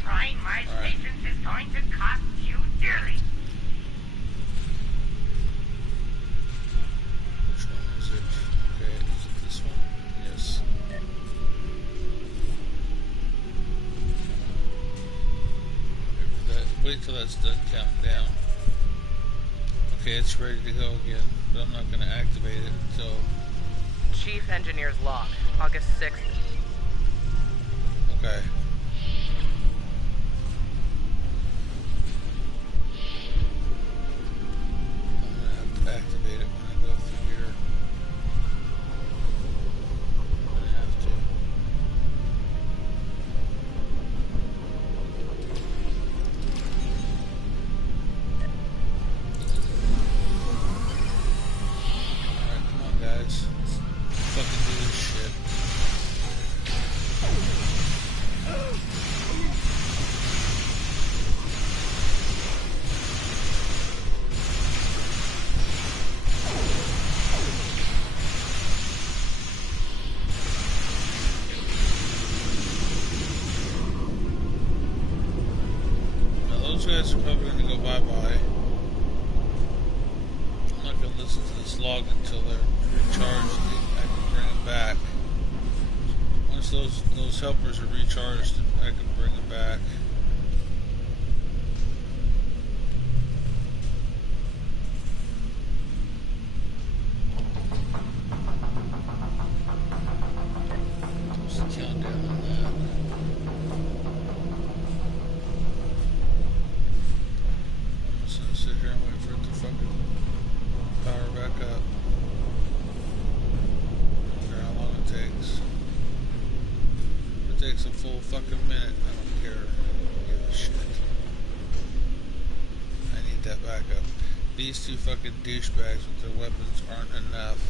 Trying my patience is going to cost you dearly. Which one is it? Okay, is it this one? Yes. Wait till that's done counting down. Okay, it's ready to go again, but I'm not going to activate it until... Chief Engineer's Log, August 6th. Okay. Activate it when I go through here. I'm gonna have to. Alright, come on guys. Let's fucking do this shit. those guys are probably going to go bye-bye. I'm not going to listen to this log until they're recharged and I can bring them back. Once those helpers are recharged, I can bring them back. What's the countdown on that? I'm just gonna sit here and wait for it to fucking power back up. I don't care how long it takes. If it takes a full fucking minute, I don't care. I don't give a shit. I need that backup. These two fucking douchebags with their weapons aren't enough.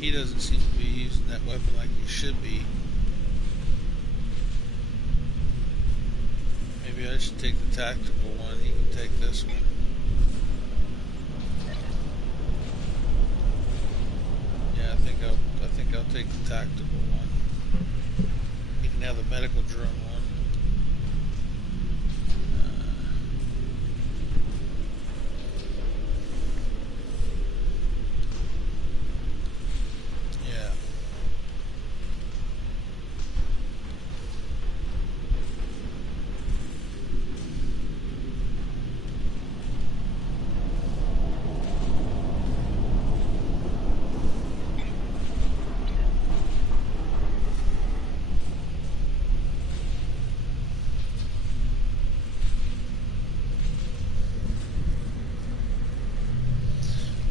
He doesn't seem to be using that weapon like he should be. Maybe I should take the tactical one. He can take this one. Yeah, I think I'll take the tactical one. He can have the medical drone one. Yeah.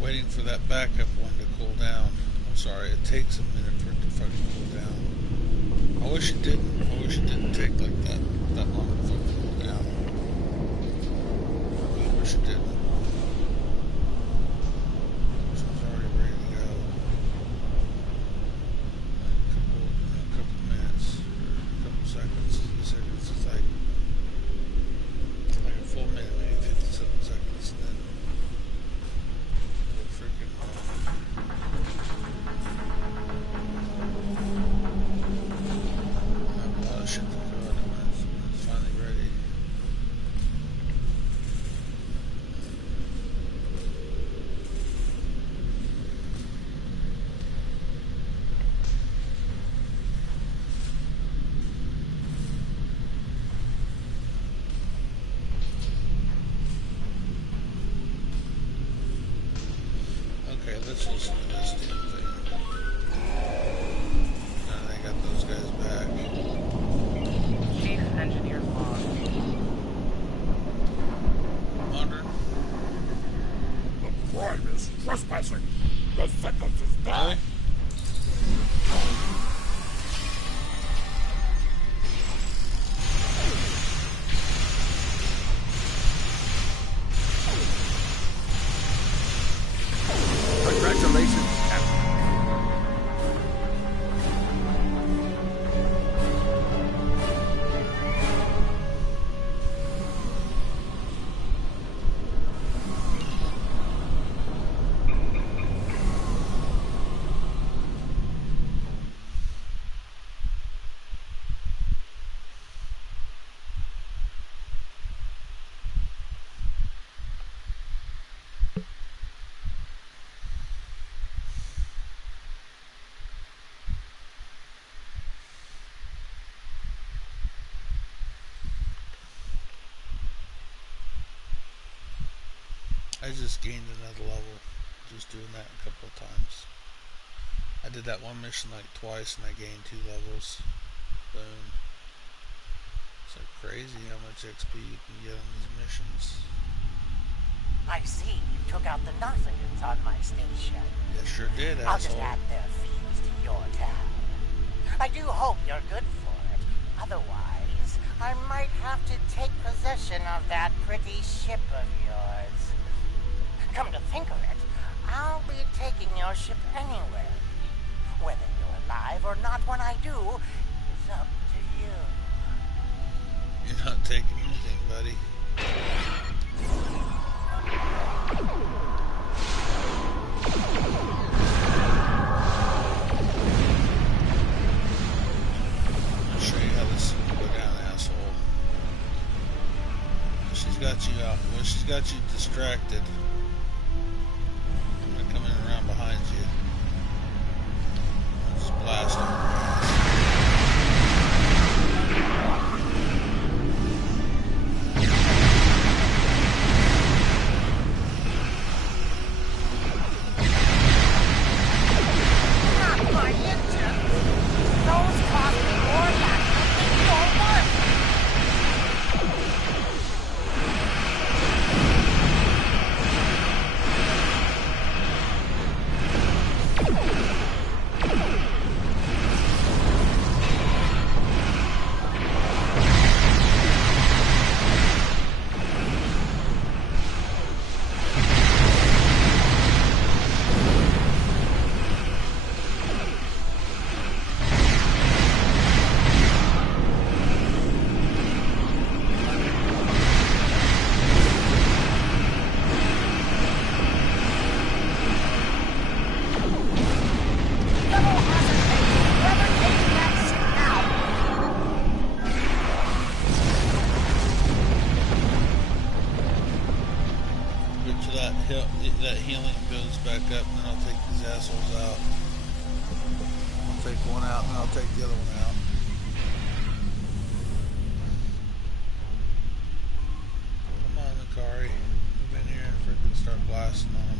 Waiting for that backup one to cool down. I'm sorry, it takes a minute for it to fucking cool down. I wish it didn't. I wish it didn't take like that long to fucking cool down. I wish it didn't. This one's already ready to go. A couple minutes, or a couple seconds. It's like a full minute, maybe 57 seconds, and then freaking I have a lot of shit to cover when it's finally ready. Okay, let's listen to this damn thing. Now they got those guys back. Chief Engineer Log. Modern? The crime is trespassing. The sentence is death. Really? Congratulations, Captain. I just gained another level just doing that a couple of times. I did that one mission like twice and I gained 2 levels. Boom. It's like crazy how much XP you can get on these missions. I see you took out the Nothings on my station. Yeah, sure did, I'll just asshole. add their fees to your tab. I do hope you're good for it. Otherwise, I might have to take possession of that pretty ship of yours. Come to think of it, I'll be taking your ship anyway. Whether you're alive or not when I do is up to you. You're not taking anything, buddy. I'll show you how this will go down, asshole. got you out. Well, she's got you distracted. I'm gonna come in around behind you. Let's blast her. That healing builds back up, and then I'll take these assholes out. I'll take one out, and then I'll take the other one out. Come on, Lucari. Move in here and freaking start blasting on them.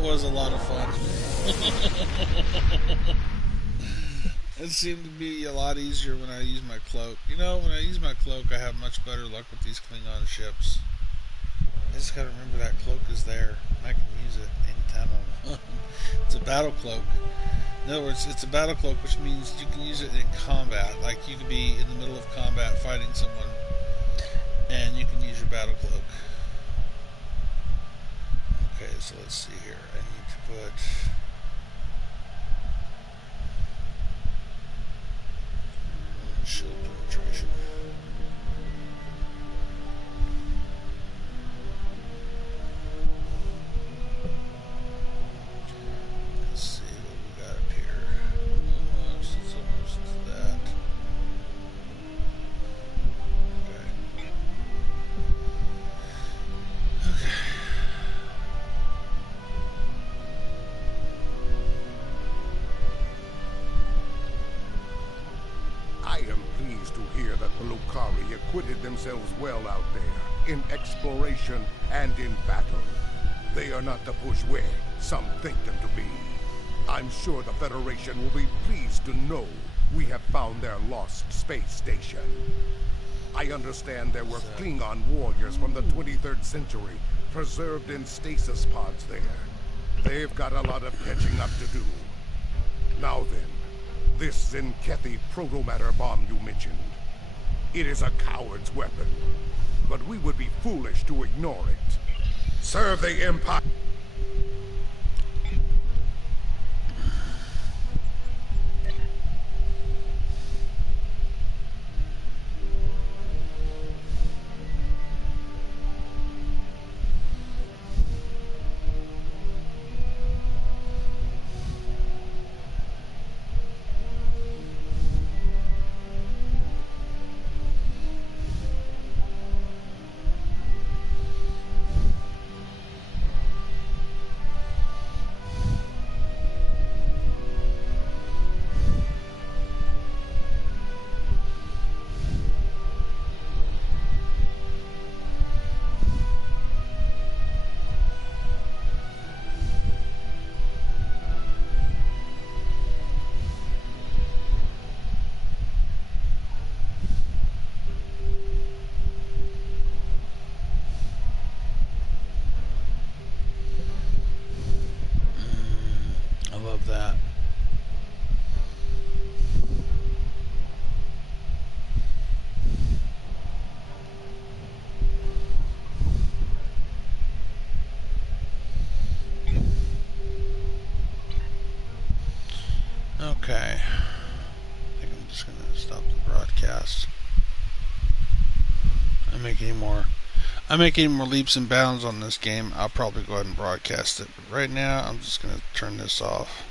Was a lot of fun. It seemed to be a lot easier when I use my cloak. You know, when I use my cloak, I have much better luck with these Klingon ships. I just gotta remember that cloak is there. I can use it anytime I want. It's a battle cloak. In other words, it's a battle cloak, which means you can use it in combat. Like, you could be in the middle of combat fighting someone, and you can use your battle cloak. Okay, so let's see here. I need to put shield penetration. Let's see what we got up here. It's almost that. Okay. Okay. The Lucari acquitted themselves well out there, in exploration and in battle. They are not the bourgeois some think them to be. I'm sure the Federation will be pleased to know we have found their lost space station. I understand there were Klingon warriors from the 23rd century preserved in stasis pods there. They've got a lot of catching up to do. Now then, this Zenkethi protomatter bomb you mentioned. It is a coward's weapon, but we would be foolish to ignore it. Serve the Empire. Okay. I think I'm just gonna stop the broadcast. I make any more leaps and bounds on this game, I'll probably go ahead and broadcast it. But right now, I'm just gonna turn this off.